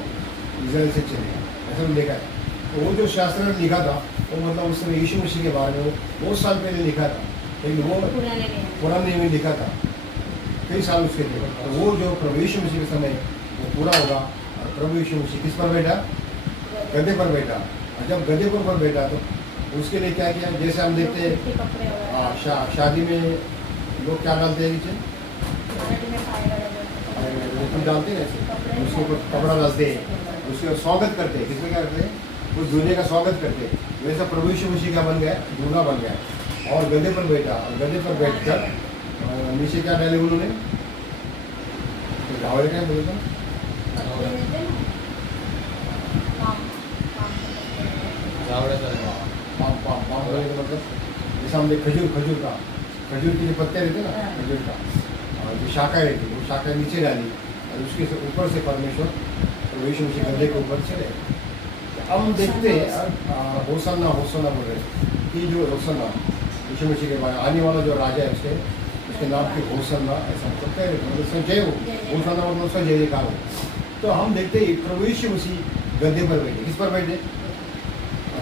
इजराइल से चलेगा, ऐसा लिखा है। तो वो जो शास्त्र में लिखा था, वो मतलब उस समय यीशु मसीह के बारे में बहुत साल पहले लिखा था, लेकिन वो पुराने में लिखा था, कई साल उसके लिए। तो वो जो प्रभु यीशु मसीह के समय वो पूरा होगा। और प्रभु यीशु मसीह किस पर बैठा, गद्दे पर बैठा, और जब गधे पर बैठा तो उसके लिए क्या किया, जैसे हम देखते हैं कपड़े वगैरह शादी में लोग क्या डालते हैं नीचे, में रोटी डालते हैं ऐसे, उसके ऊपर कपड़ा डालते हैं, उसके स्वागत करते हैं, किसमें क्या करते हैं, उस दुनिया का स्वागत करते हैं। वैसा प्रभु यीशु मसीह का बन गया, दूल्हा बन गया और गधे पर बैठा, और गधे पर बैठकर नीचे क्या डाले उन्होंने, तो घावरे क्या बोले था, पाम बोले का मतलब जैसे हमने खजूर का, खजूर के जो पत्ते रहते ना, खजूर का जो शाखा रहती है, वो शाखा नीचे डाली और उसके ऊपर से परमेश्वर प्रभु यीशु मसीह गधे के ऊपर चले। हम देखते हैं होसन्ना होसन्ना बोल रहे कि जो होसन्ना यीशु मसीह के बारे में आने वाला जो राजा है उसके नाम की होसन्ना ऐसा मतलब कह रहे मतलब संजय हो, होसन्ना मतलब उसका जयकार हो। तो हम देखते हैं प्रभु यीशु मसीह गधे पर बैठे, किस पर बैठे,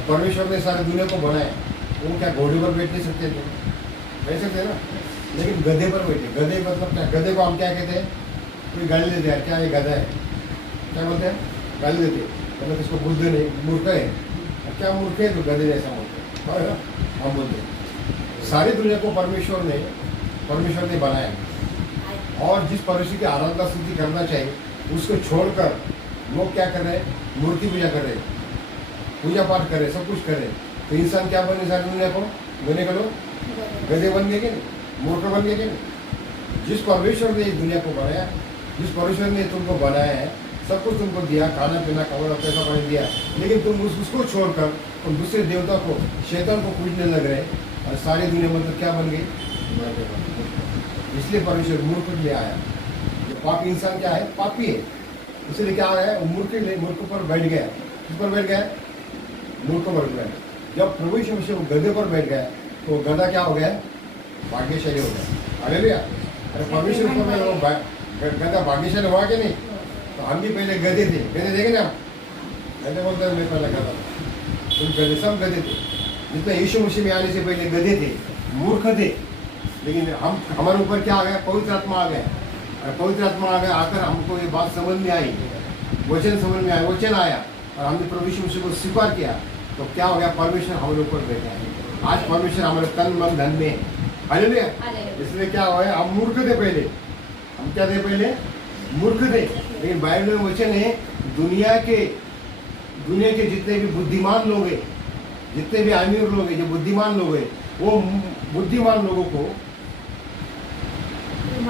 परमेश्वर ने सारे दुनिया को बनाया, वो क्या घोड़े पर बैठ नहीं सकते थे, बैठ सकते ना, लेकिन गधे पर बैठे। गधे मतलब क्या, गधे को हम क्या कहते हैं, कोई गाली देते हैं, क्या ये गधा है, क्या बोलते हैं, गाली देते हैं, मतलब इसको बुद्ध नहीं, मूर्ख है, क्या मूर्ख है तो गधे जैसा बोलते हैं, हम बोलते हैं। सारी दुनिया को परमेश्वर ने बनाया और जिस परमेश्वर की आराधना स्तुति करना चाहिए उसको छोड़कर लोग क्या कर रहे हैं, मूर्ति पूजा कर रहे हैं, पूजा पाठ कर रहे, सब कुछ कर रहे। तो इंसान क्या बने सारी दुनिया को, दुनिया के लोग गधे बन गए कि नहीं, मूर्ख बन गए कि नहीं। जिस परमेश्वर ने इस दुनिया को बनाया, जिस परमेश्वर ने तुमको बनाया है, सब कुछ तुमको दिया, खाना पीना कपड़ा पैसा पानी दिया, लेकिन तुम उसको छोड़कर तुम दूसरे देवता को, शैतान को पूजने लग रहे और सारी दुनिया मतलब क्या बन गई, इसलिए परमेश्वर मूर्ख के लिए आया। जो पापी इंसान क्या है, पापी है, इसलिए क्या आया, मूर्ख पर बैठ गया। किस पर बैठ गया, मूर्ख पर बैठ गया। जब प्रभु यीशु मसीह गधे पर बैठ गया तो गधा क्या हो गया, भाग्यशाली हो गया। हालेलुया। अरे परमेश्वर को गधा भाग्यशाली हुआ कि नहीं, तो हम भी पहले गधे थे, गधे देखे ना, गधे बोलते हैं मैं पहले गधा, तुम गधे, सब गधे थे। जितना यीशु मसीह में आने से पहले गधे थे, मूर्ख थे, लेकिन हम हमारे ऊपर क्या आ गया, पवित्र आत्मा आ गया। और पवित्र आत्मा आ गया, आकर हमको ये बात समझ में आई, वचन समझ में आया, वचन आया और हमने प्रभु यीशु मसीह को स्वीकार किया, तो क्या हो गया, परमेश्वर हमारे ऊपर बैठा है। आज परमेश्वर हमारे तन मन धन में है। हालेलुया। इसलिए क्या हुआ है, हम मूर्ख थे पहले, हम क्या थे पहले, मूर्ख थे, लेकिन बाइबल में वचन है दुनिया के जितने भी बुद्धिमान लोग हैं, जितने भी अमीर लोग हैं, जो बुद्धिमान लोग हैं, वो बुद्धिमान लोगों को वो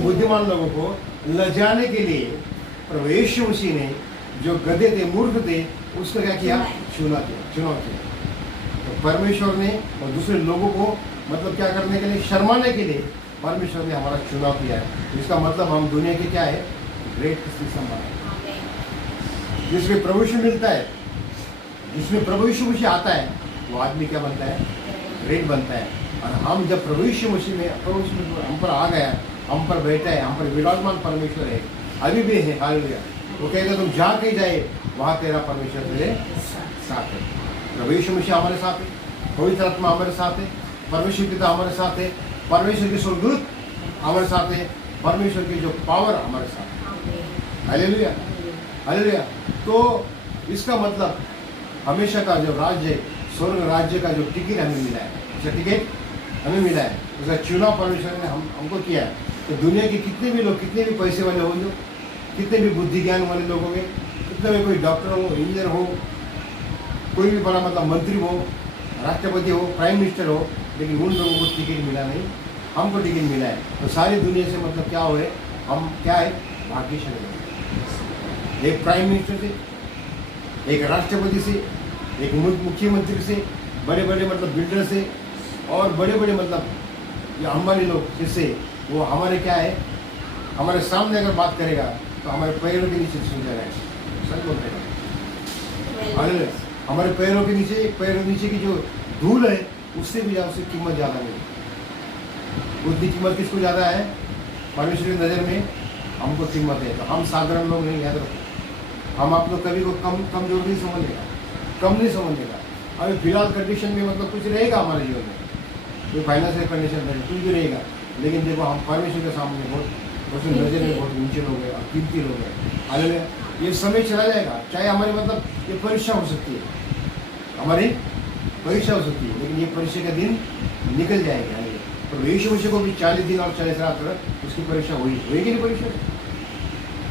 बुद्धिमान लोगों को लजाने के लिए प्रभु यीशु मसीह ने जो गधे थे, मूर्ख थे, उसको क्या किया, चुनाव किया। तो परमेश्वर ने और दूसरे लोगों को मतलब क्या करने के लिए, शर्माने के लिए परमेश्वर ने हमारा चुनाव किया है। इसका मतलब हम दुनिया के क्या है, ग्रेट सिस्टम बनाए, जिसमें प्रभु यीशु मिलता है, जिसमें प्रभु यीशु मसीह आता है, वो आदमी क्या बनता है, ग्रेट बनता है। और हम जब प्रभु यीशु मसीह में, प्रभु यीशु हम पर आ गया, हम पर बैठा है, हम पर विराजमान परमेश्वर है, अभी भी है। हालेलुया। वो कहते तुम जहाँ कहीं जाए वहाँ तेरा परमेश्वर तेरे साथ है। प्रभु यीशु मसीह हमारे साथ है, पवित्र आत्मा हमारे साथ है, परमेश्वर पिता हमारे साथ है, परमेश्वर के स्वर्गदूत हमारे साथ है, परमेश्वर की जो पावर हमारे साथ है। Hallelujah, hallelujah. तो इसका मतलब हमेशा का जो राज्य, स्वर्ग राज्य का जो टिकट हमें मिला है, उसका टिकट हमें मिला है, उसका चुनाव परमेश्वर ने हमको किया है। तो दुनिया के कितने भी लोग, कितने भी पैसे वाले हो, जो कितने भी बुद्धि ज्ञान वाले लोग होंगे, कितने भी कोई डॉक्टर हो, इंजीनियर हो, कोई भी बड़ा मतलब मंत्री हो, राष्ट्रपति हो, प्राइम मिनिस्टर हो, लेकिन उन लोगों को टिकट मिला नहीं, हमको टिकट मिला है। तो सारी दुनिया से मतलब क्या हुए, हम क्या है, भाग्यशाली। एक प्राइम मिनिस्टर से, एक राष्ट्रपति से, एक मुख्यमंत्री से, बड़े बड़े मतलब बिल्डर से, और बड़े बड़े मतलब जो अंबानी लोग, जिससे वो हमारे क्या है, हमारे सामने अगर बात करेगा तो हमारे पैरों के नीचे सुन जाएगा, सच बोल रहे हैं। अरे हमारे पैरों के नीचे की जो धूल है, उससे भी उसकी कीमत ज़्यादा नहीं। उतनी कीमत किसको ज़्यादा है, परमेश्वर की नज़र में हमको कीमत है। तो हम साधारण लोग नहीं, याद रखो, हम आप लोग कभी को कमजोर नहीं समझेगा, कम नहीं समझेगा। अभी फिलहाल कंडीशन में मतलब कुछ रहेगा हमारे जीवन में, कोई फाइनेंशियल कंडीशन नहीं, कुछ भी रहेगा, लेकिन देखो हम परमेश्वर के सामने बहुत उसमें नजर में बहुत ऊंचे लोग हैं और कीमती लोग हैं। हालेलुया। ये समय चला जाएगा, चाहे हमारी मतलब ये परीक्षा हो सकती है, हमारी परीक्षा हो सकती है, लेकिन ये परीक्षा का दिन निकल जाएंगे। हालेलुया। पर यीशु मसीह को भी 40 दिन और 40 रात उसकी परीक्षा हुई, होगी नहीं परीक्षा?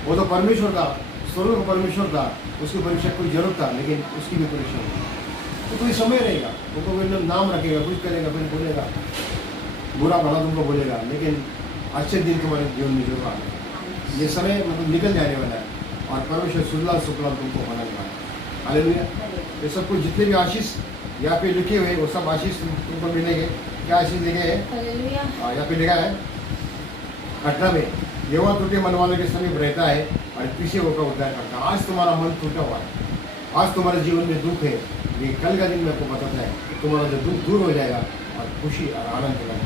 वो तो परमेश्वर था, स्वर्ग का परमेश्वर था, उसकी परीक्षा कोई जरूरत था, लेकिन उसकी भी परीक्षा हुई। तो कोई समय रहेगा, उनको कोई नाम रखेगा, कुछ करेगा, फिर बोलेगा बुरा भला तुमको बोलेगा, लेकिन अच्छे दिन तुम्हारे जीवन में जरूर आएगा। ये समय मतलब निकल जाने वाला है और परमेश्वर सुल्ला सुपला तुमको बनाने वाला है। हालेलुया। ये सब कुछ जितने भी आशीष यहाँ पे लिखे हुए वो सब आशीष तुमको मिलेंगे। क्या आशीष लिखे हैं? हालेलुया। यहाँ पे लिखा है 18 में, यहोवा टूटे मन वालों के समीप रहता है और पीछे होकर उद्धार करता है। आज तुम्हारा मन टूटा हुआ है, आज तुम्हारे जीवन में दुख है, ये कल का दिन में आपको बताता है कि तुम्हारा जो दुख दूर हो जाएगा और खुशी और आनंद मिलेगा।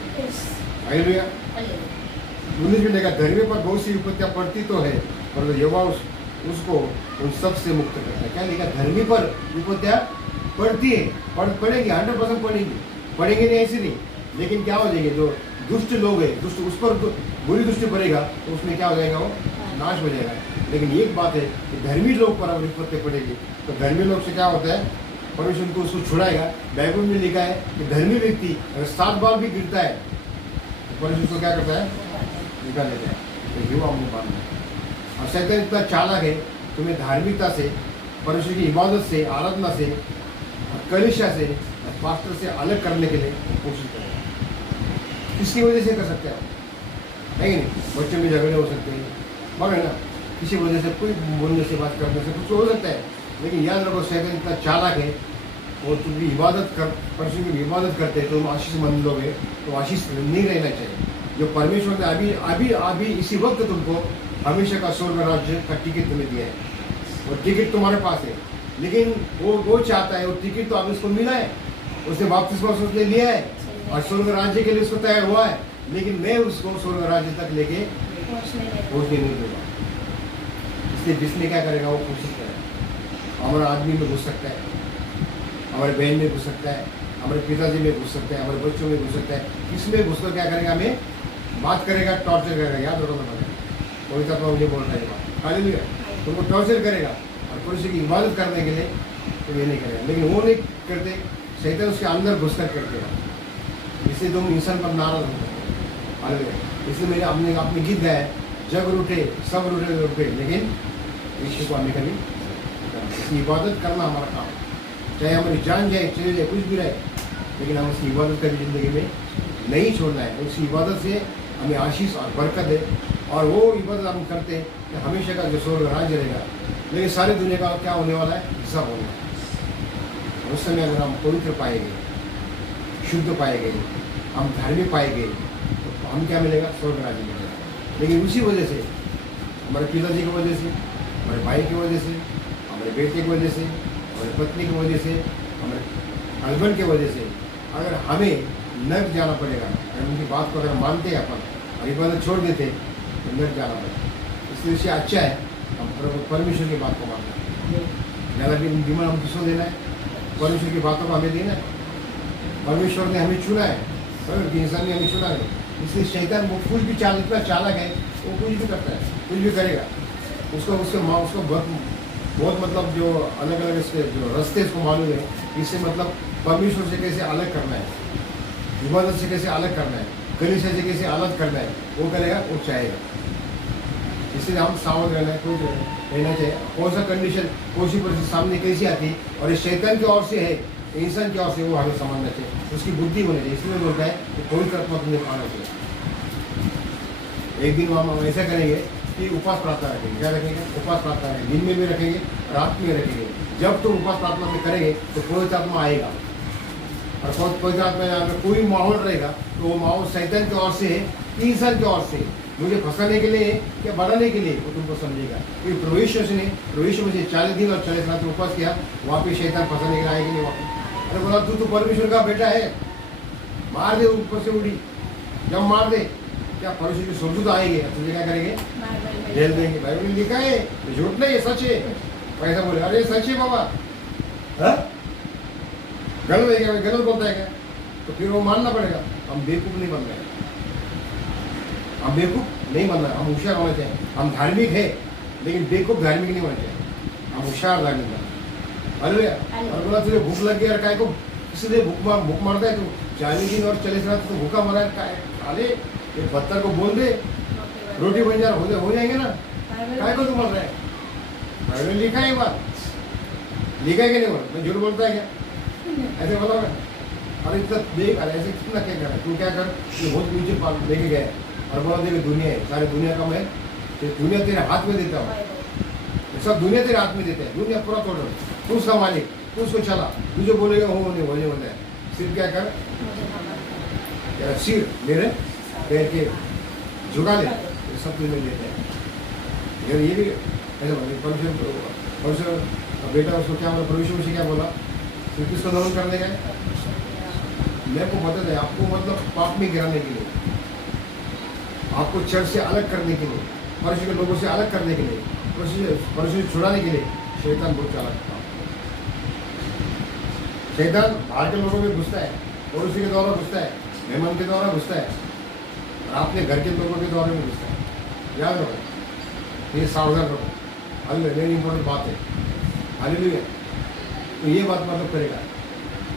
हालेलुया। 19 में देखा, धर्मी पर बहुत सी विपत्तियां पड़ती तो है, पर यहोवा उसको उन सब से मुक्त करता है। क्या लिखा? धर्मी पर विपत्तियां पड़ती है, पड़ेगी, 100% पड़ेंगे नहीं ऐसे नहीं, लेकिन क्या हो जाएंगे? जो दुष्ट लोग हैं, दुष्ट उस पर बुरी दृष्टि पड़ेगा तो उसमें क्या हो जाएगा? वो नाश हो जाएगा। लेकिन एक बात है कि धर्मी लोग पर विपत्ति पड़ेगी, तो धर्मी लोग से क्या होता है? परमेश्वर को उसको छुड़ाएगा। बाइबल में लिखा है कि धर्मी व्यक्ति अगर 7 बार भी गिरता है तो परमेश्वर को क्या करता है? निकाल लेता है। तो युवा हमने मानना है। और शैतान इतना चालाक है, तुम्हें धार्मिकता से, परमेश्वर की इबादत से, आराधना से, कलिशा से, पास्टर से अलग करने के लिए कोशिश करेगा। किसकी वजह से कर सकते हैं आप? है कि नहीं? बच्चों में झगड़े हो सकते हैं, मगर है ना, किसी वजह से कोई बोलने से, बात करने से कुछ हो सकता है, लेकिन याद रखो शैतान इतना चालाक है, और तुम इबादत कर, परमेश्वर की इबादत करते हैं, तुम आशीष मंद लोग है, तो आशीष नहीं रहना चाहिए। जो परमेश्वर ने अभी अभी अभी इसी वक्त तुमको हमेशा का स्वर्ग राज्य का टिकट तुम्हें दिया है, और टिकट तुम्हारे पास है, लेकिन वो चाहता है, वो टिकट तो अभी उसको मिला है, उसने बपतिस्मा उसने लिया है और स्वर्ग राज्य के लिए उसको तैयार हुआ है, लेकिन मैं उसको स्वर्ग राज्य तक लेके पहुँचने नहीं दूंगा। इसलिए जिसने क्या करेगा वो कोशिश करेगा। हमारा आदमी में घुस सकता है, हमारे बहन में घुस सकता है, हमारे पिताजी में घुस सकता है, हमारे बच्चों में घुस सकता है। इसमें घुसकर क्या करेगा? हमें बात करेगा, टॉर्चर करेगा। याद रखो ना, कोई तक मुझे बोल रहा है बात, हालेलुया। तुमको टॉर्चर करेगा और परमेश्वर की इबादत करने के लिए तो ये नहीं करेगा, लेकिन वो नहीं करते, शैतान उसके अंदर घुसकर करते हैं। इसलिए तुम इंसान पर नाराज हो सकते हो। हालेलुया। इसलिए मैंने अपने गीत गाया, जग रूठे सब रूठे, लेकिन यीशु को हमें कभी इसकी इबादत करना हमारा काम है। चाहे हमारी जान जाए, चले जाए, कुछ भी रहे, लेकिन हम उसकी इबादत कभी ज़िंदगी में नहीं छोड़ना है। उसकी इबादत से हमें आशीष और बरकत है, और वो इबादत हम करते हैं कि हमेशा का जो स्वर्ग राज्य रहेगा, लेकिन सारी दुनिया का क्या होने वाला है? हिस्सा होने वाला है। उस समय अगर हम पवित्र पाएंगे, शुद्ध पाएंगे, हम धार्मिक पाएंगे, तो हम क्या मिलेगा? स्वर्ग राज्य मिलेगा। लेकिन उसी वजह से, हमारे पिताजी की वजह से, हमारे भाई की वजह से, हमारे बेटे की वजह से, हमारी पत्नी की वजह से, हमारे हस्बैंड की वजह से अगर हमें नर्क जाना पड़ेगा, अगर उनकी बात को अगर मानते हैं अपन और इबादत छोड़ देते तो नर्क जाना पड़ेगा। इसलिए इससे अच्छा है हम परमेश्वर की बात को मानना है। ज़्यादा भी दिमाग हम किसको देना है? परमेश्वर की बातों को हमें देना है। परमेश्वर ने हमें चुना है, परमेश्वर के इंसान ने हमें चुना है। इसलिए शैतान वो कुछ भी इतना चालक है, वो कुछ भी करता है, कुछ भी करेगा। उसको बहुत मतलब जो अलग अलग इसके जो रास्ते इसको मालूम है, इससे मतलब परमेश्वर से कैसे अलग करना है, इबादत से कैसे अलग करना है, कलीसिया से कैसे अलग करना है, वो करेगा, वो चाहेगा। इसलिए हम सावध रहना चाहिए। कौन सा कंडीशन, कौन सी परिस्थिति सामने कैसी आती और ये शैतान की ओर से है, इंसान की ओर से, वो हमें समझना चाहिए, उसकी बुद्धि होनी चाहिए। इसलिए बोलता है कि पवित्र आत्मा तुम्हें पाना चाहिए। एक दिन हम ऐसा करेंगे कि उपवास प्रार्थना रखेंगे। क्या रखेंगे? उपवास प्रार्थना रखेंगे, दिन में भी रखेंगे, रात में रखेंगे। जब तुम उपवास प्रार्थना में करेंगे तो पवित्र आत्मा आएगा, और पवित्र आत्मा अगर कोई माहौल रहेगा तो वो माहौल शैतान की ओर से है, इंसान की ओर से, मुझे फंसाने के लिए या बढ़ाने के लिए, वो तुमको समझेगा। कि प्रवेश में से 40 दिन और 40 रात उपवास किया, वहाँ पे शैतान फंसाने के लिए आएगा नहीं वापस। अरे बोला तू तो परमेश्वर का बेटा है, मार दे ऊपर से उड़ी। जब मार दे, क्या परमेश्वर के स्वर्गदूत आएंगे, तुझे क्या करेंगे? जेल देंगे। बाइबल में लिखा है, झूठ नहीं है, सच है। पैसा बोले अरे सच है बाबा, गलत है क्या? गलत बोलता है क्या? तो फिर वो मानना पड़ेगा। हम बेवकूफ नहीं बन रहे, हम बेवकूफ नहीं बनना, हम होशियार होना चाहिए। हम धार्मिक है लेकिन बेवकूफ धार्मिक नहीं होना चाहिए, हम होशियार धार्मिक बनना। हालेलुया। और बोला तुझे भूख लग गई और काय को इसलिए भूख मरता है, तो 40 दिन और 40 रात तो भूखा मरा है, काय खाले ये पत्थर को बोल दे रोटी बन जा, हो जाएंगे ना, काय को तू मर रहा है? बाइबल में लिखा है, बात लिखा है कि नहीं बोला? मैं झूठ बोलता है क्या? ऐसे बोला मैं, अरे इतना देख, अरे ऐसे कितना क्या कर, तू क्या कर, ये बहुत नीचे लेके गए और बोला देखिए दुनिया है, सारी दुनिया का मैं दुनिया तेरे हाथ में देता हूँ, सब दुनिया तेरे हाथ में देते हैं, दुनिया पूरा टोटल, तू उसका मालिक, तू उसको चला, तुझे बोलेगा हो नहीं होने होता है, सिर्फ क्या कर, तेरा सिर मेरे पैर के झुका ले, ये सब तुझे देते हैं। ये भी ऐसा परमेश्वर बेटा उसको क्या बोला, परमेश्वर से क्या बोला, सिर्फ किसको दमन करने का है? मेरे को मदद है आपको, मतलब पाप में गिराने के लिए, आपको चर्च से अलग करने के लिए, परमेश्वर के लोगों से अलग करने के लिए, परमेश्वर छुड़ाने के लिए शैतान बहुत चालाक था। शैतान बाहर के लोगों में घुसता है, पड़ोसी के द्वारा घुसता है, मेहमान के द्वारा घुसता है, और आपके घर के लोगों के द्वारा में घुसता है। याद रखो, ये सावधान रहो। हालेलुया, वेरी इंपॉर्टेंट बात है। हालेलुया। तो ये बात मतलब करेगा,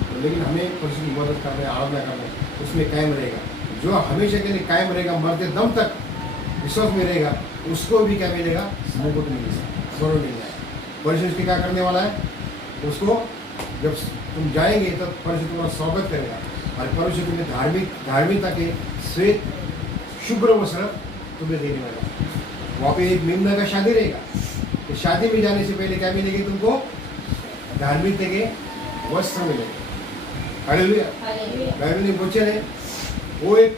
तो लेकिन हमें परमेश्वर की मदद करना है, आराधना करना है, उसमें कायम रहेगा। जो हमेशा के लिए कायम रहेगा, मरते दम तक विश्वास में रहेगा, उसको भी क्या मिलेगा? मुकुट मिलेगा, स्वर्ग मिल जाएगा। परमेश्वर की क्या करने वाला है? उसको जब तुम जाएंगे तब परमेश्वर तुम्हारा स्वागत करेगा, और परमेश्वर तुम्हें धार्मिकता के श्वेत शुभ्र वस्त्र तुम्हें देने वाला। वहाँ पे एक मेमना का शादी रहेगा, तो शादी में जाने से पहले क्या मिलेगी तुमको? धार्मिकता के वस्त्र मिलेंगे। हालेलुया। बाइबल में वचन है, वो एक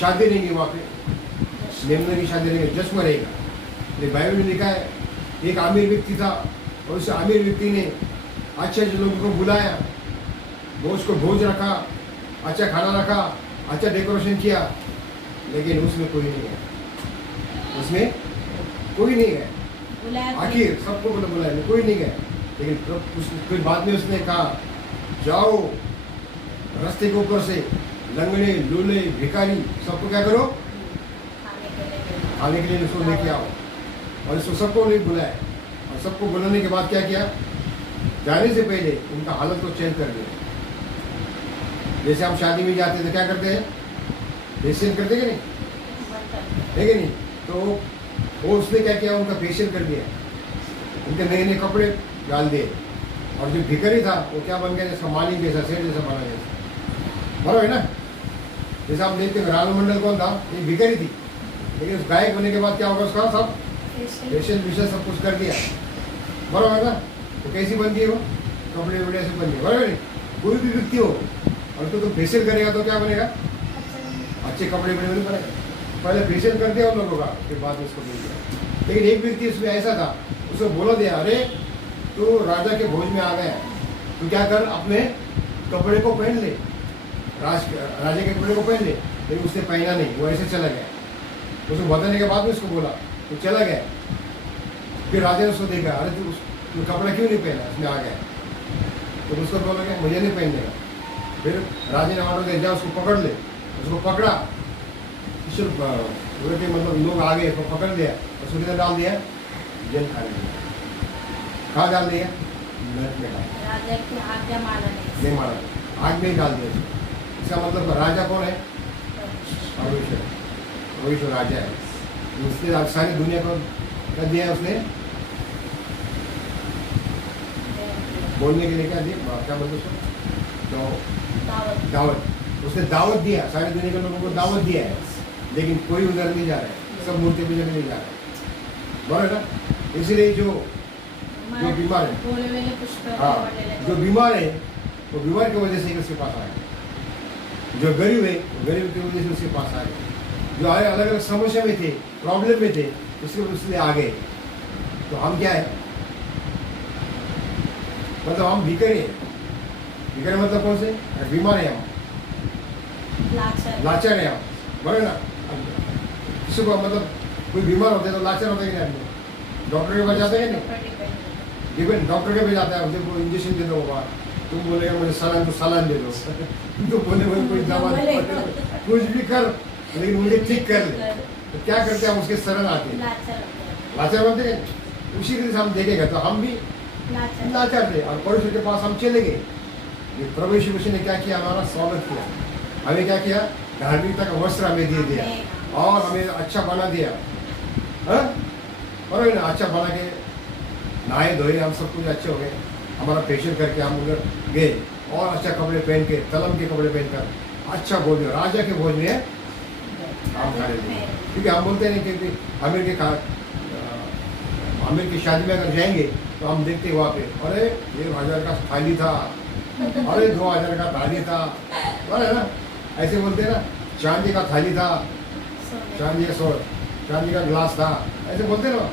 शादी रहेंगी वहाँ पे, मेमना की शादी रहेगी, जश्न रहेगा। लेकिन बाइबल में लिखा है, एक अमीर व्यक्ति था, और उस अमीर व्यक्ति ने अच्छे लोगों को बुलाया, उसको भोज रखा, अच्छा खाना रखा, अच्छा डेकोरेशन किया, लेकिन उसमें कोई नहीं है, उसमें कोई नहीं है। आखिर सबको बुलाया, कोई नहीं है। लेकिन फिर बाद में उसने कहा, जाओ रास्ते के ऊपर से लंगड़े लूले भिखारी सबको क्या करो, खाने के लिए उसको लेके आओ। और इसको सबको नहीं बुलाया, और सबको बुलाने के बाद क्या किया? जाने से पहले उनका हालत को चेंज कर दिया। जैसे हम शादी में जाते हैं तो क्या करते हैं? फेशियल करते कि नहीं, है कि नहीं? तो वो उसने क्या किया? उनका फेशियल कर दिया, उनके नए नए कपड़े डाल दिए, और जो भिखारी था वो क्या बन गया? जैसा मालिक जैसा, सेठ जैसा बना गया। बराबर है ना? जैसे आप देखते हैं रानू मंडल कौन था? एक भिखारी थी, लेकिन उस गायक होने के बाद क्या होगा? उसका सब फेशियल विशेष सब कुछ कर दिया। बराबर है ना? तो कैसी बन गई वो? कपड़े वपड़े ऐसे बन गए। बराबर है? कोई भी व्यक्ति हो और तो तुम फेशियल करेगा तो क्या बनेगा? अच्छे कपड़े बड़े बड़े बनेगा। पहले फेशियल कर दिया उन लोगों का, फिर बाद में उसको मिल गया। लेकिन एक व्यक्ति उसमें ऐसा था, उसको बोला दिया, अरे तो राजा के भोज में आ गया, तो क्या कर, अपने कपड़े को पहन ले, राजा के कपड़े को पहन ले। लेकिन उसने पहना नहीं, वो ऐसे चला गया। उसको बताने के बाद में उसको बोला, तो चला गया। फिर राजा ने उसको देखा, अरे तू कपड़ा क्यों नहीं पहना? उसमें आ गया, तो उसको बोला गया मुझे नहीं पहनने का। फिर राजा ने ऑर्डर दिया, जा उसको पकड़ ले। उसको पकड़ा, मतलब लोग आ गए, उसको पकड़ लिया, उसको किधर डाल दिया? जेल खाने में। कहाँ डाल दिया? नरक में डाल दिया। राजा की आज्ञा माना नहीं मारा, आग में ही डाल दिया। इसका मतलब राजा कौन है? परमेश्वर। परमेश्वर राजा है। उसने सारी दुनिया को क्या दिया है? उसने बोलने के लिए क्या दिया? क्या बोलते उसको? दावत। उसने दावत दिया, सारी दुनिया के लोगों को दावत दिया है, लेकिन कोई उधर नहीं जा रहा है, सब मूर्ति पूजा में नहीं जा रहा है। बराबर ना? इसलिए जो बीमार है, हाँ, जो बीमार है वो बीमार की वजह से उसके पास आए। जो गरीब है वो गरीब की वजह से उसके पास आए। जो अलग अलग समस्या में थे, प्रॉब्लम में थे, उसके आ गए। तो हम क्या है? मतलब हम भिखारी हैं। भिखारी मतलब कौन से? बीमार है हम, लाचार है हम। बराबर ना? किसी को मतलब कोई बीमार होते हैं तो लाचार होता है कि नहीं? डॉक्टर के पास जाते हैं नहीं? इवन डॉक्टर के पास जाता है, मुझे कोई इंजेक्शन दे दो बाबा, तुम बोलेगा मुझे सालान, तो सालान दे दो। तो बोले कोई दवा कुछ भी कर, लेकिन मुझे ठीक कर ले, तो क्या करते हैं हम उसके शरण आते हैं, लाचार बनते हैं। उसी के हम देखेगा तो हम भी लाचार थे और परमेश्वर के पास हम चले गए। ये प्रभु यीशु मसीह ने क्या किया, हमारा स्वागत किया, हमें क्या किया, धार्मिकता का वस्त्र हमें दे दिया और हमें अच्छा बना दिया। हाँ? और ना अच्छा बना के नहाए धोए, हम सब कुछ अच्छे हो गए, हमारा फेशियल करके हम उधर गए और अच्छा कपड़े पहन के, तलम के कपड़े पहनकर अच्छा भोज, राजा के भोज में हम खा लेते हैं। क्योंकि हम बोलते हैं कि आमिर की शादी में अगर जाएंगे तो हम देखते हैं वहाँ पे, अरे 1,000 का थाली था, अरे 2,000 का थाली था, अरे ना ऐसे बोलते हैं ना, चांदी का थाली था, चांदी का गिलास था, ऐसे बोलते हैं ना।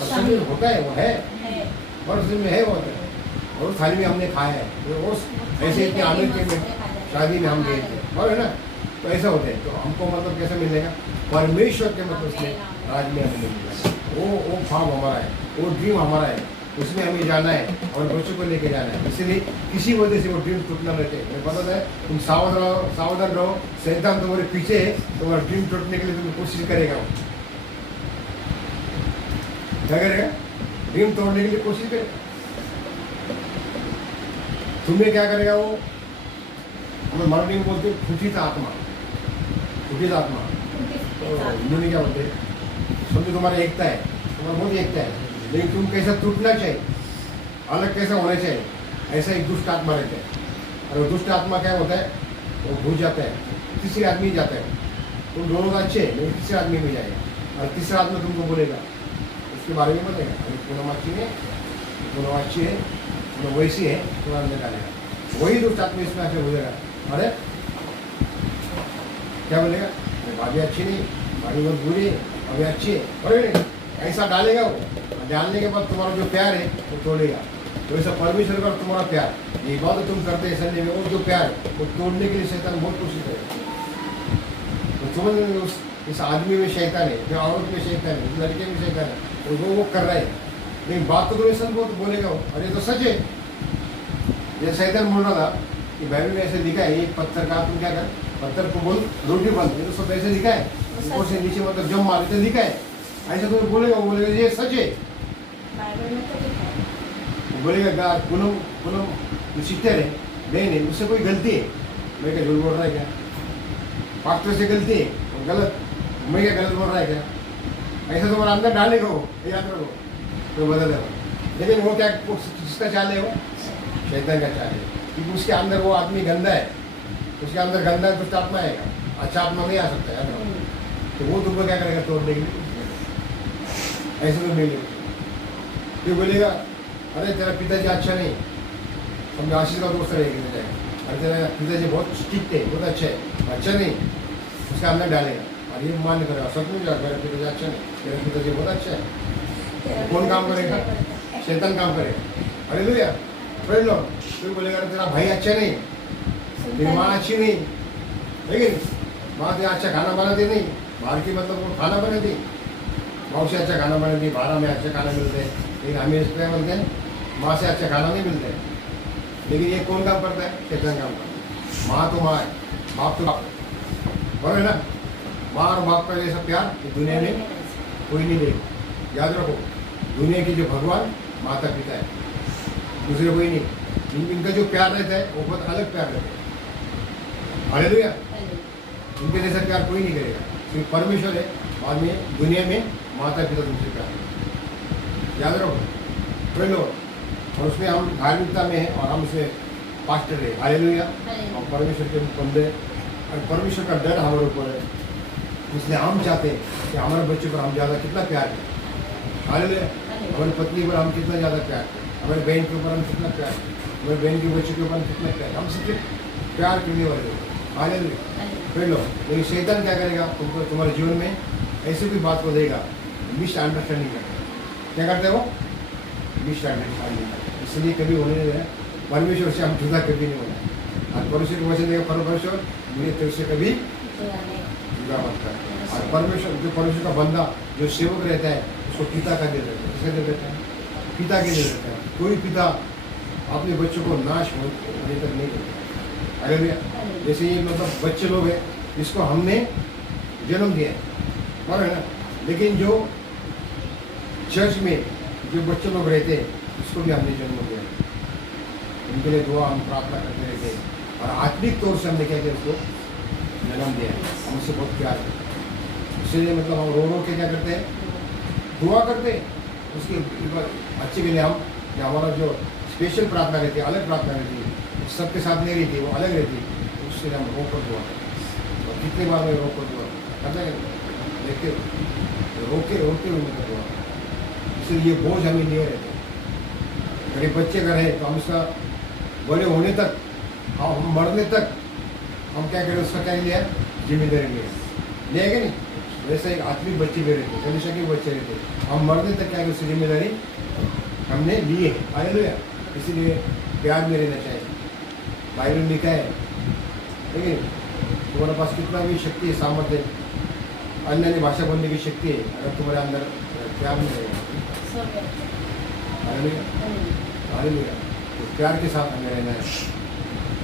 सच में होता है, वो है और सच में है, वो होता है और उस थाली में हमने खाया है। तो उस ऐसे इतने आमिर के शादी में हम गए थे, और है ना, तो ऐसा होता है। तो हमको मतलब कैसे मिलेगा, परमेश्वर के मतलब उसमें राज में हमें मिलेगा। वो ख्वाब हमारा है, वो ड्रीम हमारा है, उसमें हमें जाना है और बच्चों को लेके जाना है। इसलिए किसी वजह से वो ड्रीम टूटना नहीं चाहिए। मुझे पता है, तुम सावधान रहो, शैतान तुम्हारे पीछे है, तुम्हारा ड्रीम टूटने के लिए तुम्हें कोशिश करेगा। वो क्या करेगा, ड्रीम तोड़ने के लिए कोशिश करेगा। तुम्हें क्या करेगा वो, हमें मराठी में बोलते फुटित आत्मा, फुटित आत्मा। तो हिंदी में क्या बोलते हैं, समझो तुम्हारी एकता है, तुम्हारा बहुत एकता है, लेकिन तुम कैसा टूटना चाहिए, अलग कैसा होना चाहिए, ऐसा एक दुष्ट आत्मा रहता है। और वो दुष्ट आत्मा क्या होता है, वो घुस जाता है, तीसरे आदमी जाता है। तुम दोनों का अच्छे, लेकिन तीसरे आदमी में जाएगा और तीसरा आदमी तुमको बोलेगा, उसके बारे में बताएगा, अरे पूनमाची है, वैसी है, तुम्हारा अंदर डालेगा। वही दुष्ट आत्मा इसमें आके बोलेगा, अरे क्या बोलेगा, भाभी अच्छी नहीं, भाभी बहुत बुरी है, अभी अच्छी है, अरे ऐसा डालेगा वो। डालने के बाद तुम्हारा जो प्यार है वो तोड़ेगा। तो ऐसा परमेश्वर का तुम्हारा प्यार, ये बात तुम करते हैं संडे में, वो जो प्यार वो तोड़ने के लिए शैतान बहुत कोशिश करेगा। तो समझ इस आदमी में शैतान है, जो औरत में शैतान है, इस लड़के में शैतान है, वो कर रहा है। लेकिन बात तो तुम्हें सब बहुत बोलेगा वो, अरे तो सच है। जैसे शैतान बोल रहा था कि बाइबल में ऐसे लिखा है, एक पत्थर का तुम क्या कर, पत्थर को बोल रोटी बनती है, तो सब ऐसे लिखा है, ऊपर से नीचे मतलब जम मारे तो लिखा है, ऐसा तुम्हें बोलेगा। वो बोलेगा ये सच है, वो बोलेगा पूनम जो सिस्टर है, नहीं उससे कोई गलती है, मैं क्या झूठ बोल रहा है क्या, पास्टर से गलती है, गलत, मैं क्या गलत बोल रहा है क्या, ऐसा तुम्हारा अंदर डालेगा वो, याद रखो, तो बदल देगा। लेकिन वो क्या, किसका चाल है, वो शैतान का चाल है, क्योंकि उसके अंदर वो आदमी गंदा है, उसके अंदर गंदा दुष्ट आत्मा आएगा, अच्छा आत्मा नहीं आ सकता है। तो वो तुमको क्या करेगा, तोड़ने के लिए ऐसे तो नहीं लेगा। फिर बोलेगा, अरे तेरा पिताजी अच्छा नहीं, समझो आशीष का दोस्त रहेगा, अरे तेरा पिताजी बहुत स्ट्रिक्ट है, बहुत अच्छा है, अच्छा नहीं, उसके अंदर डालेगा और ये मान करेगा, सच में मेरा पिताजी अच्छा नहीं, मेरा पिताजी बहुत अच्छा है। कौन काम करेगा, शैतान काम करेगा। अरे भैया पढ़ लो, फिर बोलेगा तेरा भाई अच्छा नहीं, तेरी माँ अच्छी नहीं, लेकिन माँ तेरा अच्छा खाना बनाती नहीं, बाहर की मतलब वो खाना बनाती, माँ से अच्छा खाना बनाती, बाहर में अच्छा खाना मिलते हैं, लेकिन हमें इस पर बोलते हैं माँ से अच्छा खाना नहीं मिलता है। लेकिन ये कौन काम करता है, शैतान काम करता है। माँ तो माँ है, बाप तो बाप है, बराबर है ना। माँ और बाप का जैसा प्यार दुनिया में कोई नहीं देगा। याद रखो, दुनिया के जो भगवान माता पिता है, दूसरे कोई नहीं। इनका जो प्यार रहता है वो बहुत अलग प्यार रहता है। हालेलुया, इनके जैसा प्यार कोई नहीं करेगा, सिर्फ परमेश्वर है। बाद में दुनिया में माता पिता दूसरे प्यार, याद रखो, पढ़ लो। और उसमें हम धार्मिकता में है और हम उसमें पास्टर है। हालेलुया, और परमेश्वर के बंदे, और परमेश्वर का डर हमारे ऊपर है, इसलिए हम चाहते हैं कि हमारे बच्चों पर हम ज़्यादा कितना प्यार करें। हालेलुया, हमारी पत्नी पर हम कितना ज़्यादा प्यार करें, हमारे बहन के ऊपर हम कितना प्यार करें, हमारे बहन के बच्चों के ऊपर हम कितना प्यार, हम सबसे प्यार करने वाले लोग। हालेलुया, पढ़ लो। लेकिन शैतान क्या करेगा, तुमको तुम्हारे जीवन में ऐसी कोई बात को देगा, मिसअंडरस्टैंडिंग करते, क्या करते हो, मिसअंडरस्टैंडिंग। इसलिए कभी होने नहीं देना, परमेश्वर से हम जुदा कभी नहीं होना। और परमेश्वर को वचन देगा, परमेश्वर मुझे तेरे से कभी जुदा मत कर। और परमेश्वर जो परमेश्वर का बंदा जो सेवक रहता है उसको पिता का दे देता है, किसका दे देता है, पिता के दे देता है। कोई पिता अपने बच्चों को नाश होने तक नहीं करता। अगर जैसे ये मतलब बच्चे लोग हैं, इसको हमने जन्म दिया है, बराबर है ना। लेकिन जो चर्च में जो बच्चे लोग रहते हैं उसको भी हमने जन्म दिया है, उनके लिए दुआ हम प्रार्थना करते रहते हैं, और आत्मिक तौर से हमने क्या किया, उसको जन्म दिया है, हम उससे बहुत प्यार है। इसलिए मतलब हम रो रो के क्या करते हैं, दुआ करते हैं उसके अच्छे के लिए। हम हमारा जो स्पेशल प्रार्थना रहती है, अलग प्रार्थना रहती है, सबके साथ नहीं रहती है, वो अलग रहती है, उससे हम रो कर दुआ करते हैं। और कितने बार में रो कर दुआ करते हैं, देखते रोके रोके हुए मतलब दुआ, इसलिए ये बोझ हमें लिए रहते हैं। अगर एक बच्चे अगर है तो हम उसका बड़े होने तक, हम मरने तक हम क्या करें, उसका क्या लिया, जिम्मेदारी लिया कि नहीं। वैसे एक आत्मिक बच्चे भी रहते, कलीसिया के बच्चे रहते, हम मरने तक क्या, उसकी जिम्मेदारी हमने ली है। हालेलुया। इसीलिए प्यार में रहना चाहिए। बाइबल में लिखा है, लेकिन तुम्हारे पास कितना भी शक्ति है, सामर्थ्य है, अन्य भाषा बोलने की शक्ति है, अगर तुम्हारे अंदर प्यार नहीं रहेगा, हालेलुया हालेलुया, तो प्यार के साथ हमें रहना है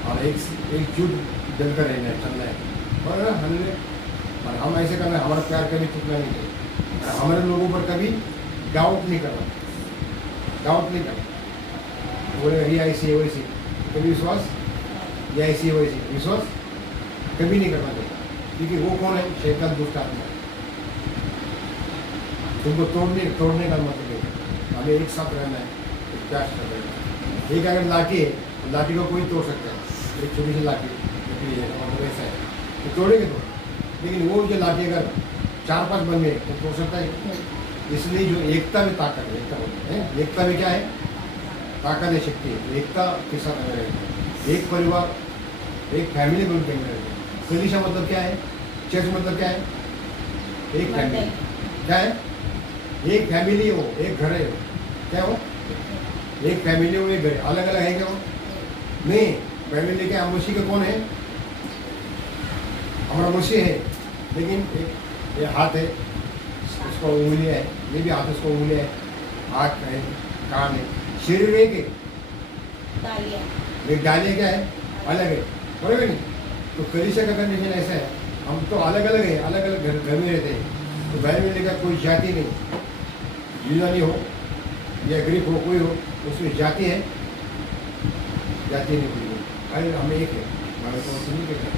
और एकजुट जलकर रहना है, चलना है, और हालेलुया। और हम ऐसे करना है, हमारा प्यार कभी टूटना नहीं चाहिए, हमारे लोगों पर कभी डाउट नहीं करना, डाउट नहीं करना, बोले ये ऐसी है वैसी, कभी विश्वास, ये ऐसी है वैसी, विश्वास कभी नहीं करना चाहिए, क्योंकि वो कौन है, शैतान, दुष्ट आत्मा है। तुमको तोड़ने का मतलब है, हमें एक साथ रहना है, एक प्यार से रहना है। एक अगर लाठी है, तो लाठी को कोई तोड़ सकता है, एक छोटी सी लाठी है, मतलब ऐसा है, तो तोड़ेंगे तो, लेकिन वो जो लाठी अगर 4-5 बन गए तो तोड़ सकता है। इसलिए जो एकता में ताकत है, एकता होती है, एकता में क्या है, ताकत है, शक्ति है। एकता के साथ हमें रहना है, एक परिवार, एक फैमिली बोल के हमें रहना है। कलीसिया मतलब क्या है, चर्च मतलब क्या है, एक फैमिली, क्या है, एक फैमिली हो, एक घर है, क्या हो, एक फैमिली हो, एक घर, अलग अलग है क्या हो, नहीं। फैमिली क्या, मसीह का कौन है, हमारा मसीह है, लेकिन एक ये हाथ है, उसको उंगलियाँ है, ये भी हाथ, उसको उंगलियाँ है, हाथ है, कान है, शरीर एक है, एक डालियाँ क्या है, अलग है, बराबर नहीं। तो कलीसिया का कंडीशन ऐसा है, हम तो अलग अलग है, अलग अलग घर में रहते हैं। तो बाइबल में लिखा कोई जाति नहीं, यूनानी हो या ग्रीक हो, कोई हो, उसमें जाति है, जाति नहीं कोई हो, अरे हम एक है, हमारे तो सुनी के घर,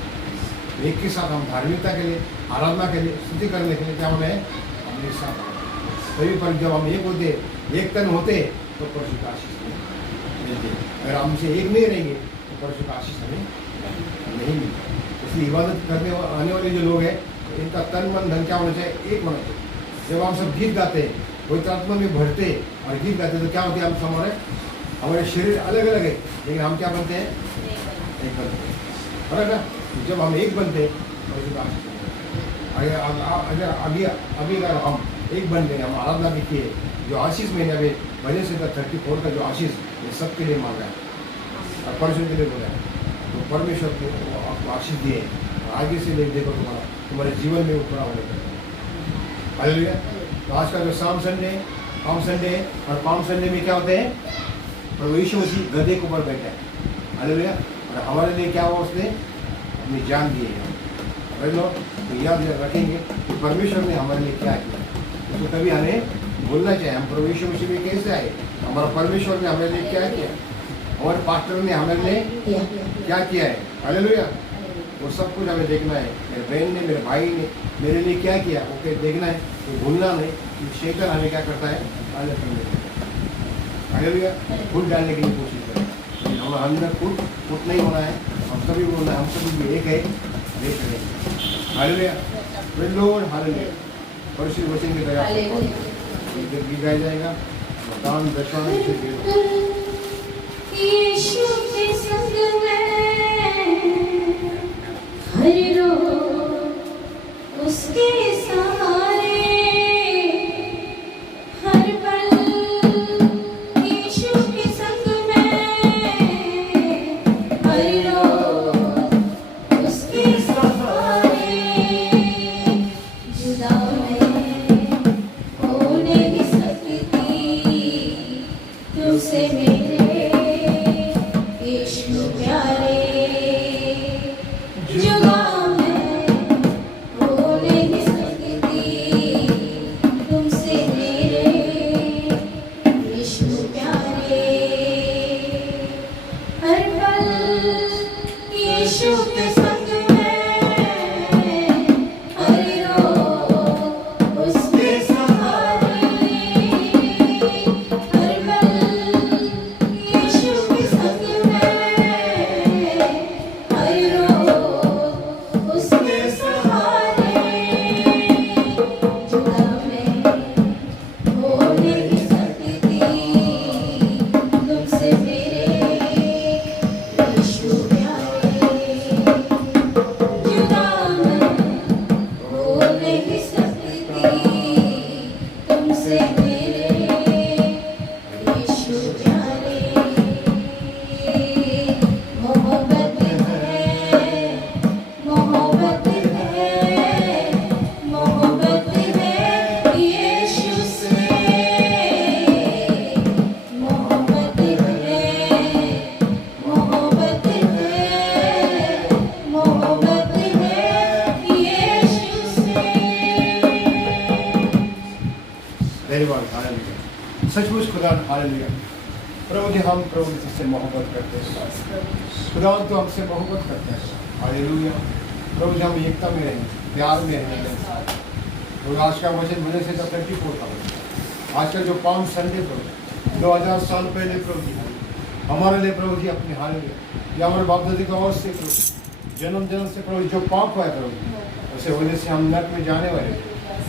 एक के साथ हम धार्मिकता के लिए, आराधना के लिए, स्तुति करने के लिए क्या होना है, हम एक साथ तभी पर जब हम एक होते, एक तन होते, तो परशु का आशीष मिलती है। अगर हमसे एक नहीं रहेंगे तो परशु का आशीष हमें नहीं मिलता। इसलिए इबादत करने आने वाले जो लोग हैं, इनका तन मन धन क्या होना चाहिए, एक होना चाहिए। जब हम सब गीत गाते हैं, पवित्र आत्मा में भरते और गीत गाते हैं, तो क्या होती है, हम हमारे शरीर अलग अलग है, लेकिन हम क्या बनते हैं, एक बनते हैं, बराबर ना। जब हम एक बनते तो अभी अगर हम एक बन गए, हम आराधना भी किए, जो आशीष महीने में भजन से 34 का जो आशीष, ये सबके लिए मांगा है और परमेश्वर के लिए बोला है, तो परमेश्वर को आपको आशीष दिए, और आगे से ले देखो तुम्हारे जीवन में वो पूरा होने का। हालेलुया। तो आज का जो पाम संडे है, और पाम संडे में क्या होते हैं, प्रभु यीशु मसीह गधे के ऊपर बैठा है, हालेलुया, और हमारे लिए क्या हुआ, उसने अपनी जान दी है। तो याद रखेंगे कि परमेश्वर ने हमारे लिए क्या किया, तो कभी हमें बोलना चाहिए, हम प्रभु यीशु मसीह में कैसे आए, हमारा परमेश्वर ने हमारे लिए क्या किया, हमारे पास्टर ने हमारे लिए क्या किया है, हालेलुया। वो सब कुछ हमें देखना है, मेरे बहन ने, मेरे भाई ने मेरे लिए क्या किया, वो क्या देखना है, तो भूलना नहीं कि शैतान हमें क्या करता है, अलग करने देता है, हालेलुया, फूट डालने के लिए कोशिश करें, लेकिन हमारे अंदर फूट नहीं होना है, हम सभी बोलना है, हम सभी भी एक है, एक है, हालेलुया, लॉर्ड, हालेलुया। परशु वचन की दया से गाया जाएगा, दान दशवां यीशु के संग में हर रोज उसके सहारे, हर पल यीशु के संग में हर रोज उसके सहारे, जुदा मैं हो नहीं सकती तुझसे मेरे, पल यीशु के संग में, हर रोज उसके सहारे, हर पल यीशु के संग में, हर रोज उसके सहारे। जुड़ा मैं हो नहीं सकती तुमसे मेरे यीशु प्यारे, जुदा मैं हो नहीं सकती तुमसे मेरे यीशु प्यारे। मोहब्बत है, मोहब्बत है, मोहब्बत है यीशु से, मोहब्बत है, मोहब्बत है, मोहब्बत है यीशु से। धन्यवाद, हालेलुया। सचमुच खुदा, हालेलुया। प्रभु जी, हम प्रभु जी से मोहब्बत करते हैं। खुदा तो हमसे मोहब्बत करते हैं। हालेलुया। प्रभु जी, हम एकता में रहें, प्यार में रहें। और आज का वचन मुझे से तब तक होता है। आज का जो पाम संडे प्रभु 2000 साल पहले प्रभु जी हमारे लिए प्रभु जी अपने हालेलुया, या हमारे बाप दादी का और से प्रभु जन्म जन्म से प्रभु जी जो पाप हुआ है प्रभु जी, उसे होने से हम नरक में जाने वाले थे।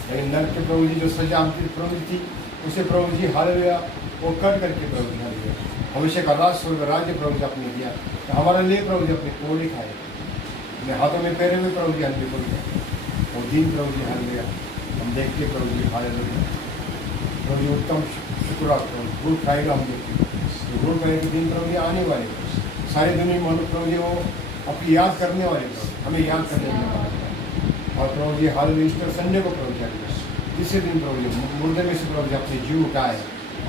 लेकिन नरक के प्रभु जी जो सजा हमकी प्रभु जी थी, उसे प्रभु जी हालेलुया वो कट करके प्रभु जी हालेलुया भविष्य का राज स्वर्ग राज्य प्रभु जी अपने दिया। तो हमारे लिए प्रभु जी अपने कोड़ी खाए, अपने हाथों में पैरे में प्रभु जी हल्दी बोल गए। वो दिन प्रभु जी हालेलुया हम देखते प्रभु जी हालेलुया। प्रभु जी उत्तम शुक्रात प्रभु गुड़ खाएगा हम देखते। गुड़ खाए के दिन प्रभु जी आने वाले, सारी दुनिया में प्रभु जी वो अपनी याद करने वाले प्रभु हमें याद करने वाले। और प्रभु जी हालेलुया ईस्टर संडे को प्रभु जी इसी दिन प्रभु जी मुर्दे में से प्रभु जी अपने जीव उठाए।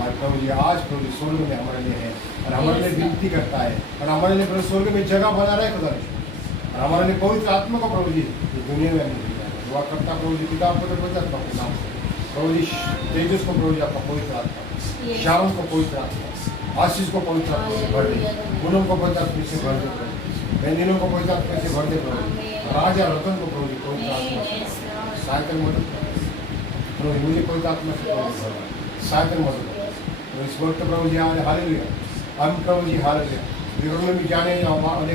और प्रभु जी आज प्रभु जी स्वर्ग में हमारे लिए है और हमारे लिए विनती करता है और हमारे लिए प्रभु स्वर्ग में जगह बना रहा है खुदा। और हमारे लिए पवित्र आत्मा को प्रभु जी दुनिया में हमें दिया है। दुआ करता प्रभु जी पिता पुत्र पवित्र आत्मा के नाम से। प्रभु जी तेजस को प्रभु जी आपका पवित्र आत्मा, शारोन को पवित्र आत्मा, आशीष को पवित्र आत्मा से भर दे, पूनम को पवित्र आत्मा से भर दे प्रभु, मेहंदिनों को पवित्र आत्मा से भर दे प्रभु, राजा रतन को प्रभु जी पवित्र आत्मा से सहायता मदद प्रभु जी मुझे पवित्र आत्मा से सहायता मदद। तो इस वक्त प्रभु जी हालेलुया हम प्रभु जी हालेलुया विवरण में जाने वाले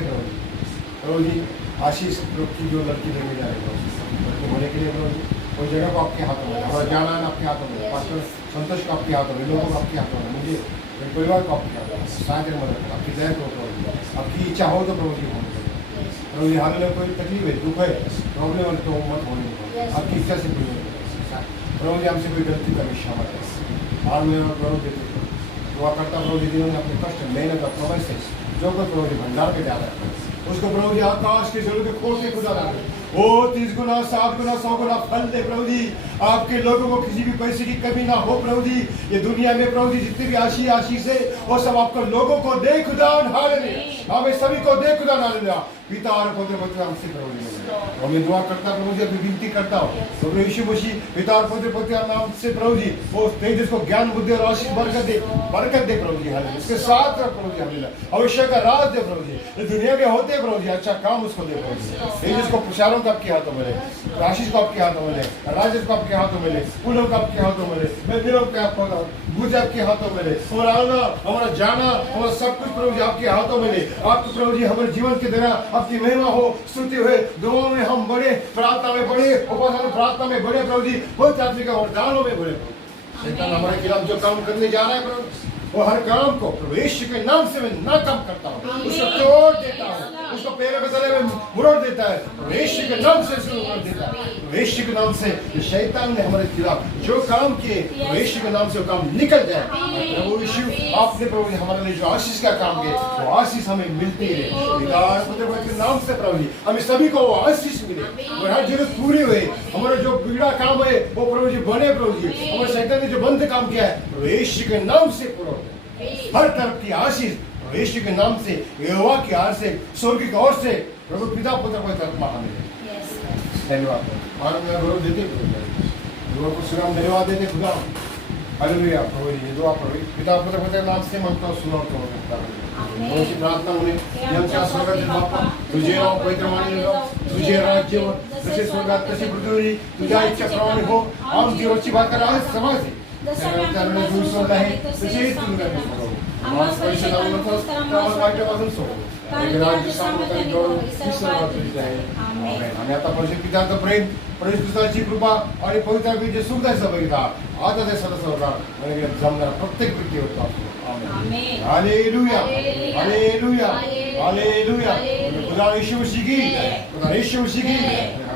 प्रभु जी आशीष की जो लड़की लेने जा रहे प्रभु होने के लिए प्रभु जी कोई जगह को आपके हाथों में, हमारा जाना है आपके हाथों में, पास्टर संतोष को आपके हाथों में, लोगों को आपके हाथों में, मुझे मेरे परिवार को आपके हाथों में सहायता मदद करो। आपकी दया करो प्रभु जी, आपकी इच्छा हो तो प्रभु जी होने दो प्रभु जी। हालेलुया कोई तकलीफ है, दुख है, प्रॉब्लम है तो मत होने दो, आपकी इच्छा से पूरी होने दो प्रभु जी। हमसे कोई गलती का क्षमा है हाल में प्रभु देते दुआ करता प्रभु जी जिन्होंने अपने कष्ट मेहनत और प्रबल से जो कोई प्रभु जी भंडार के जा रहा है उसको प्रभु जी आकाश के जलों के खोल के खुदा डाले। ओ 30 गुना 7 गुना 100 गुना फल दे प्रभु जी। आपके लोगों को किसी भी पैसे की कमी ना हो प्रभु जी। ये दुनिया में प्रभु जी जितनी भी आशीष है वो सब आपको लोगों को दे खुदा। हालेलुया हमें सभी को दे खुदा। हालेलुया पिता और पुत्र पवित्र हमसे प्रभु जी और मैं दुआ करता प्रभु जी अभी विनती करता हूँ प्रभु यीशु मसीह पिता और पुत्र पवित्र नाम से प्रभु जी वो तेजस को ज्ञान बुद्धि और आशीष बरकत दे प्रभु जी। हालेलुया इसके साथ रख प्रभु जी। हालेलुया अवश्य का राज दे प्रभु जी। दुनिया के होते प्रभु जी अच्छा काम उसको दे प्रभु जी। तेजस को प्रचारों को आपके हाथों में ले, आशीष को आपके हाथों में ले, राजेश को आपके हाथों में ले, पूनम को आपके हाथों में ले, मैं दिनों के पूजा आपके हाथों में ले, हमारा आना हमारा जाना हमारा सब कुछ प्रभु जी आपके हाथों में ले। आपको प्रभु जी हमारे जीवन के द्वारा आपकी महिमा हो स्तुति हुए दुआओं में हम बढ़े, प्रार्थना में बढ़े, उपासना प्रार्थना में बढ़े प्रभु जी। बहुत आत्मिक वरदानों में बढ़े प्रभु। शैतान हमारे खिलाफ जो काम करने जा रहा है प्रभु वो हर काम को प्रभु यीशु के नाम से मैं नाकाम करता हूँ, उसको तोड़ देता हूँ, उसको पैरों के तले में मुड़ोड़ देता है यीशु के नाम से मुड़ोड़ देता है यीशु के नाम से। शैतान ने हमारे खिलाफ जो काम किए यीशु के नाम से वो काम निकल जाए प्रभु यीशु। आपने प्रभु हमारे लिए जो आशीष का काम किए वो आशीष हमें मिलती है के नाम से प्रभु जी। हमें सभी को वो आशीष मिले और हर जरूरत पूरी हुई। हमारा जो बिगड़ा काम है वो प्रभु जी बने प्रभु जी। हमारे शैतान ने जो बंद काम किया है यीशु के नाम से पूरा हर तरफ की आशीष यीशु के नाम से यहोवा की आर से स्वर्ग की ओर से प्रभु पिता पुत्र पवित्र आत्मा हमें धन्यवाद और मैं गौरव देते दुआ को सुनाम धन्यवाद देते खुदा। हालेलुया प्रभु ये दुआ प्रभु पिता पुत्र पवित्र नाम से मांगता हूँ सुनो तो आमेन. थोडीशी प्रार्थना होणे की आमच्या स्वर्गातील बाप्पा तुझे नाव पवित्र मानले जाव, तुझे राज्य हो, जसे स्वर्गात तसे पृथ्वीवरी तुझ्या इच्छेप्रमाणे हो. आमची रोजची भाकर आज समाजे विसरत आहे तसेच तुम्ही आम्हाला पैसे लावू नको, आम्हाला वाईटापासून सोडव. आणि राज्य सामर्थ्य आणि गौरव ही सर्व तुझीच आहे. आमेन. आणि आता परिशुद्ध पित्याचं प्रेम, परिशुद्ध पुत्राची कृपा आणि पवित्र आत्म्याचे सुख आहे सहभागिता आता ते सदस्य होणार आणि जमणार प्रत्येक व्यक्तीवर प्राप्त. आमेन. हालेलुया, हालेलुया, हालेलुया, हालेलुया, हालेलुया. हालेलुया. खुदा यीशु मसीह की जय, खुदा यीशु मसीह की जय.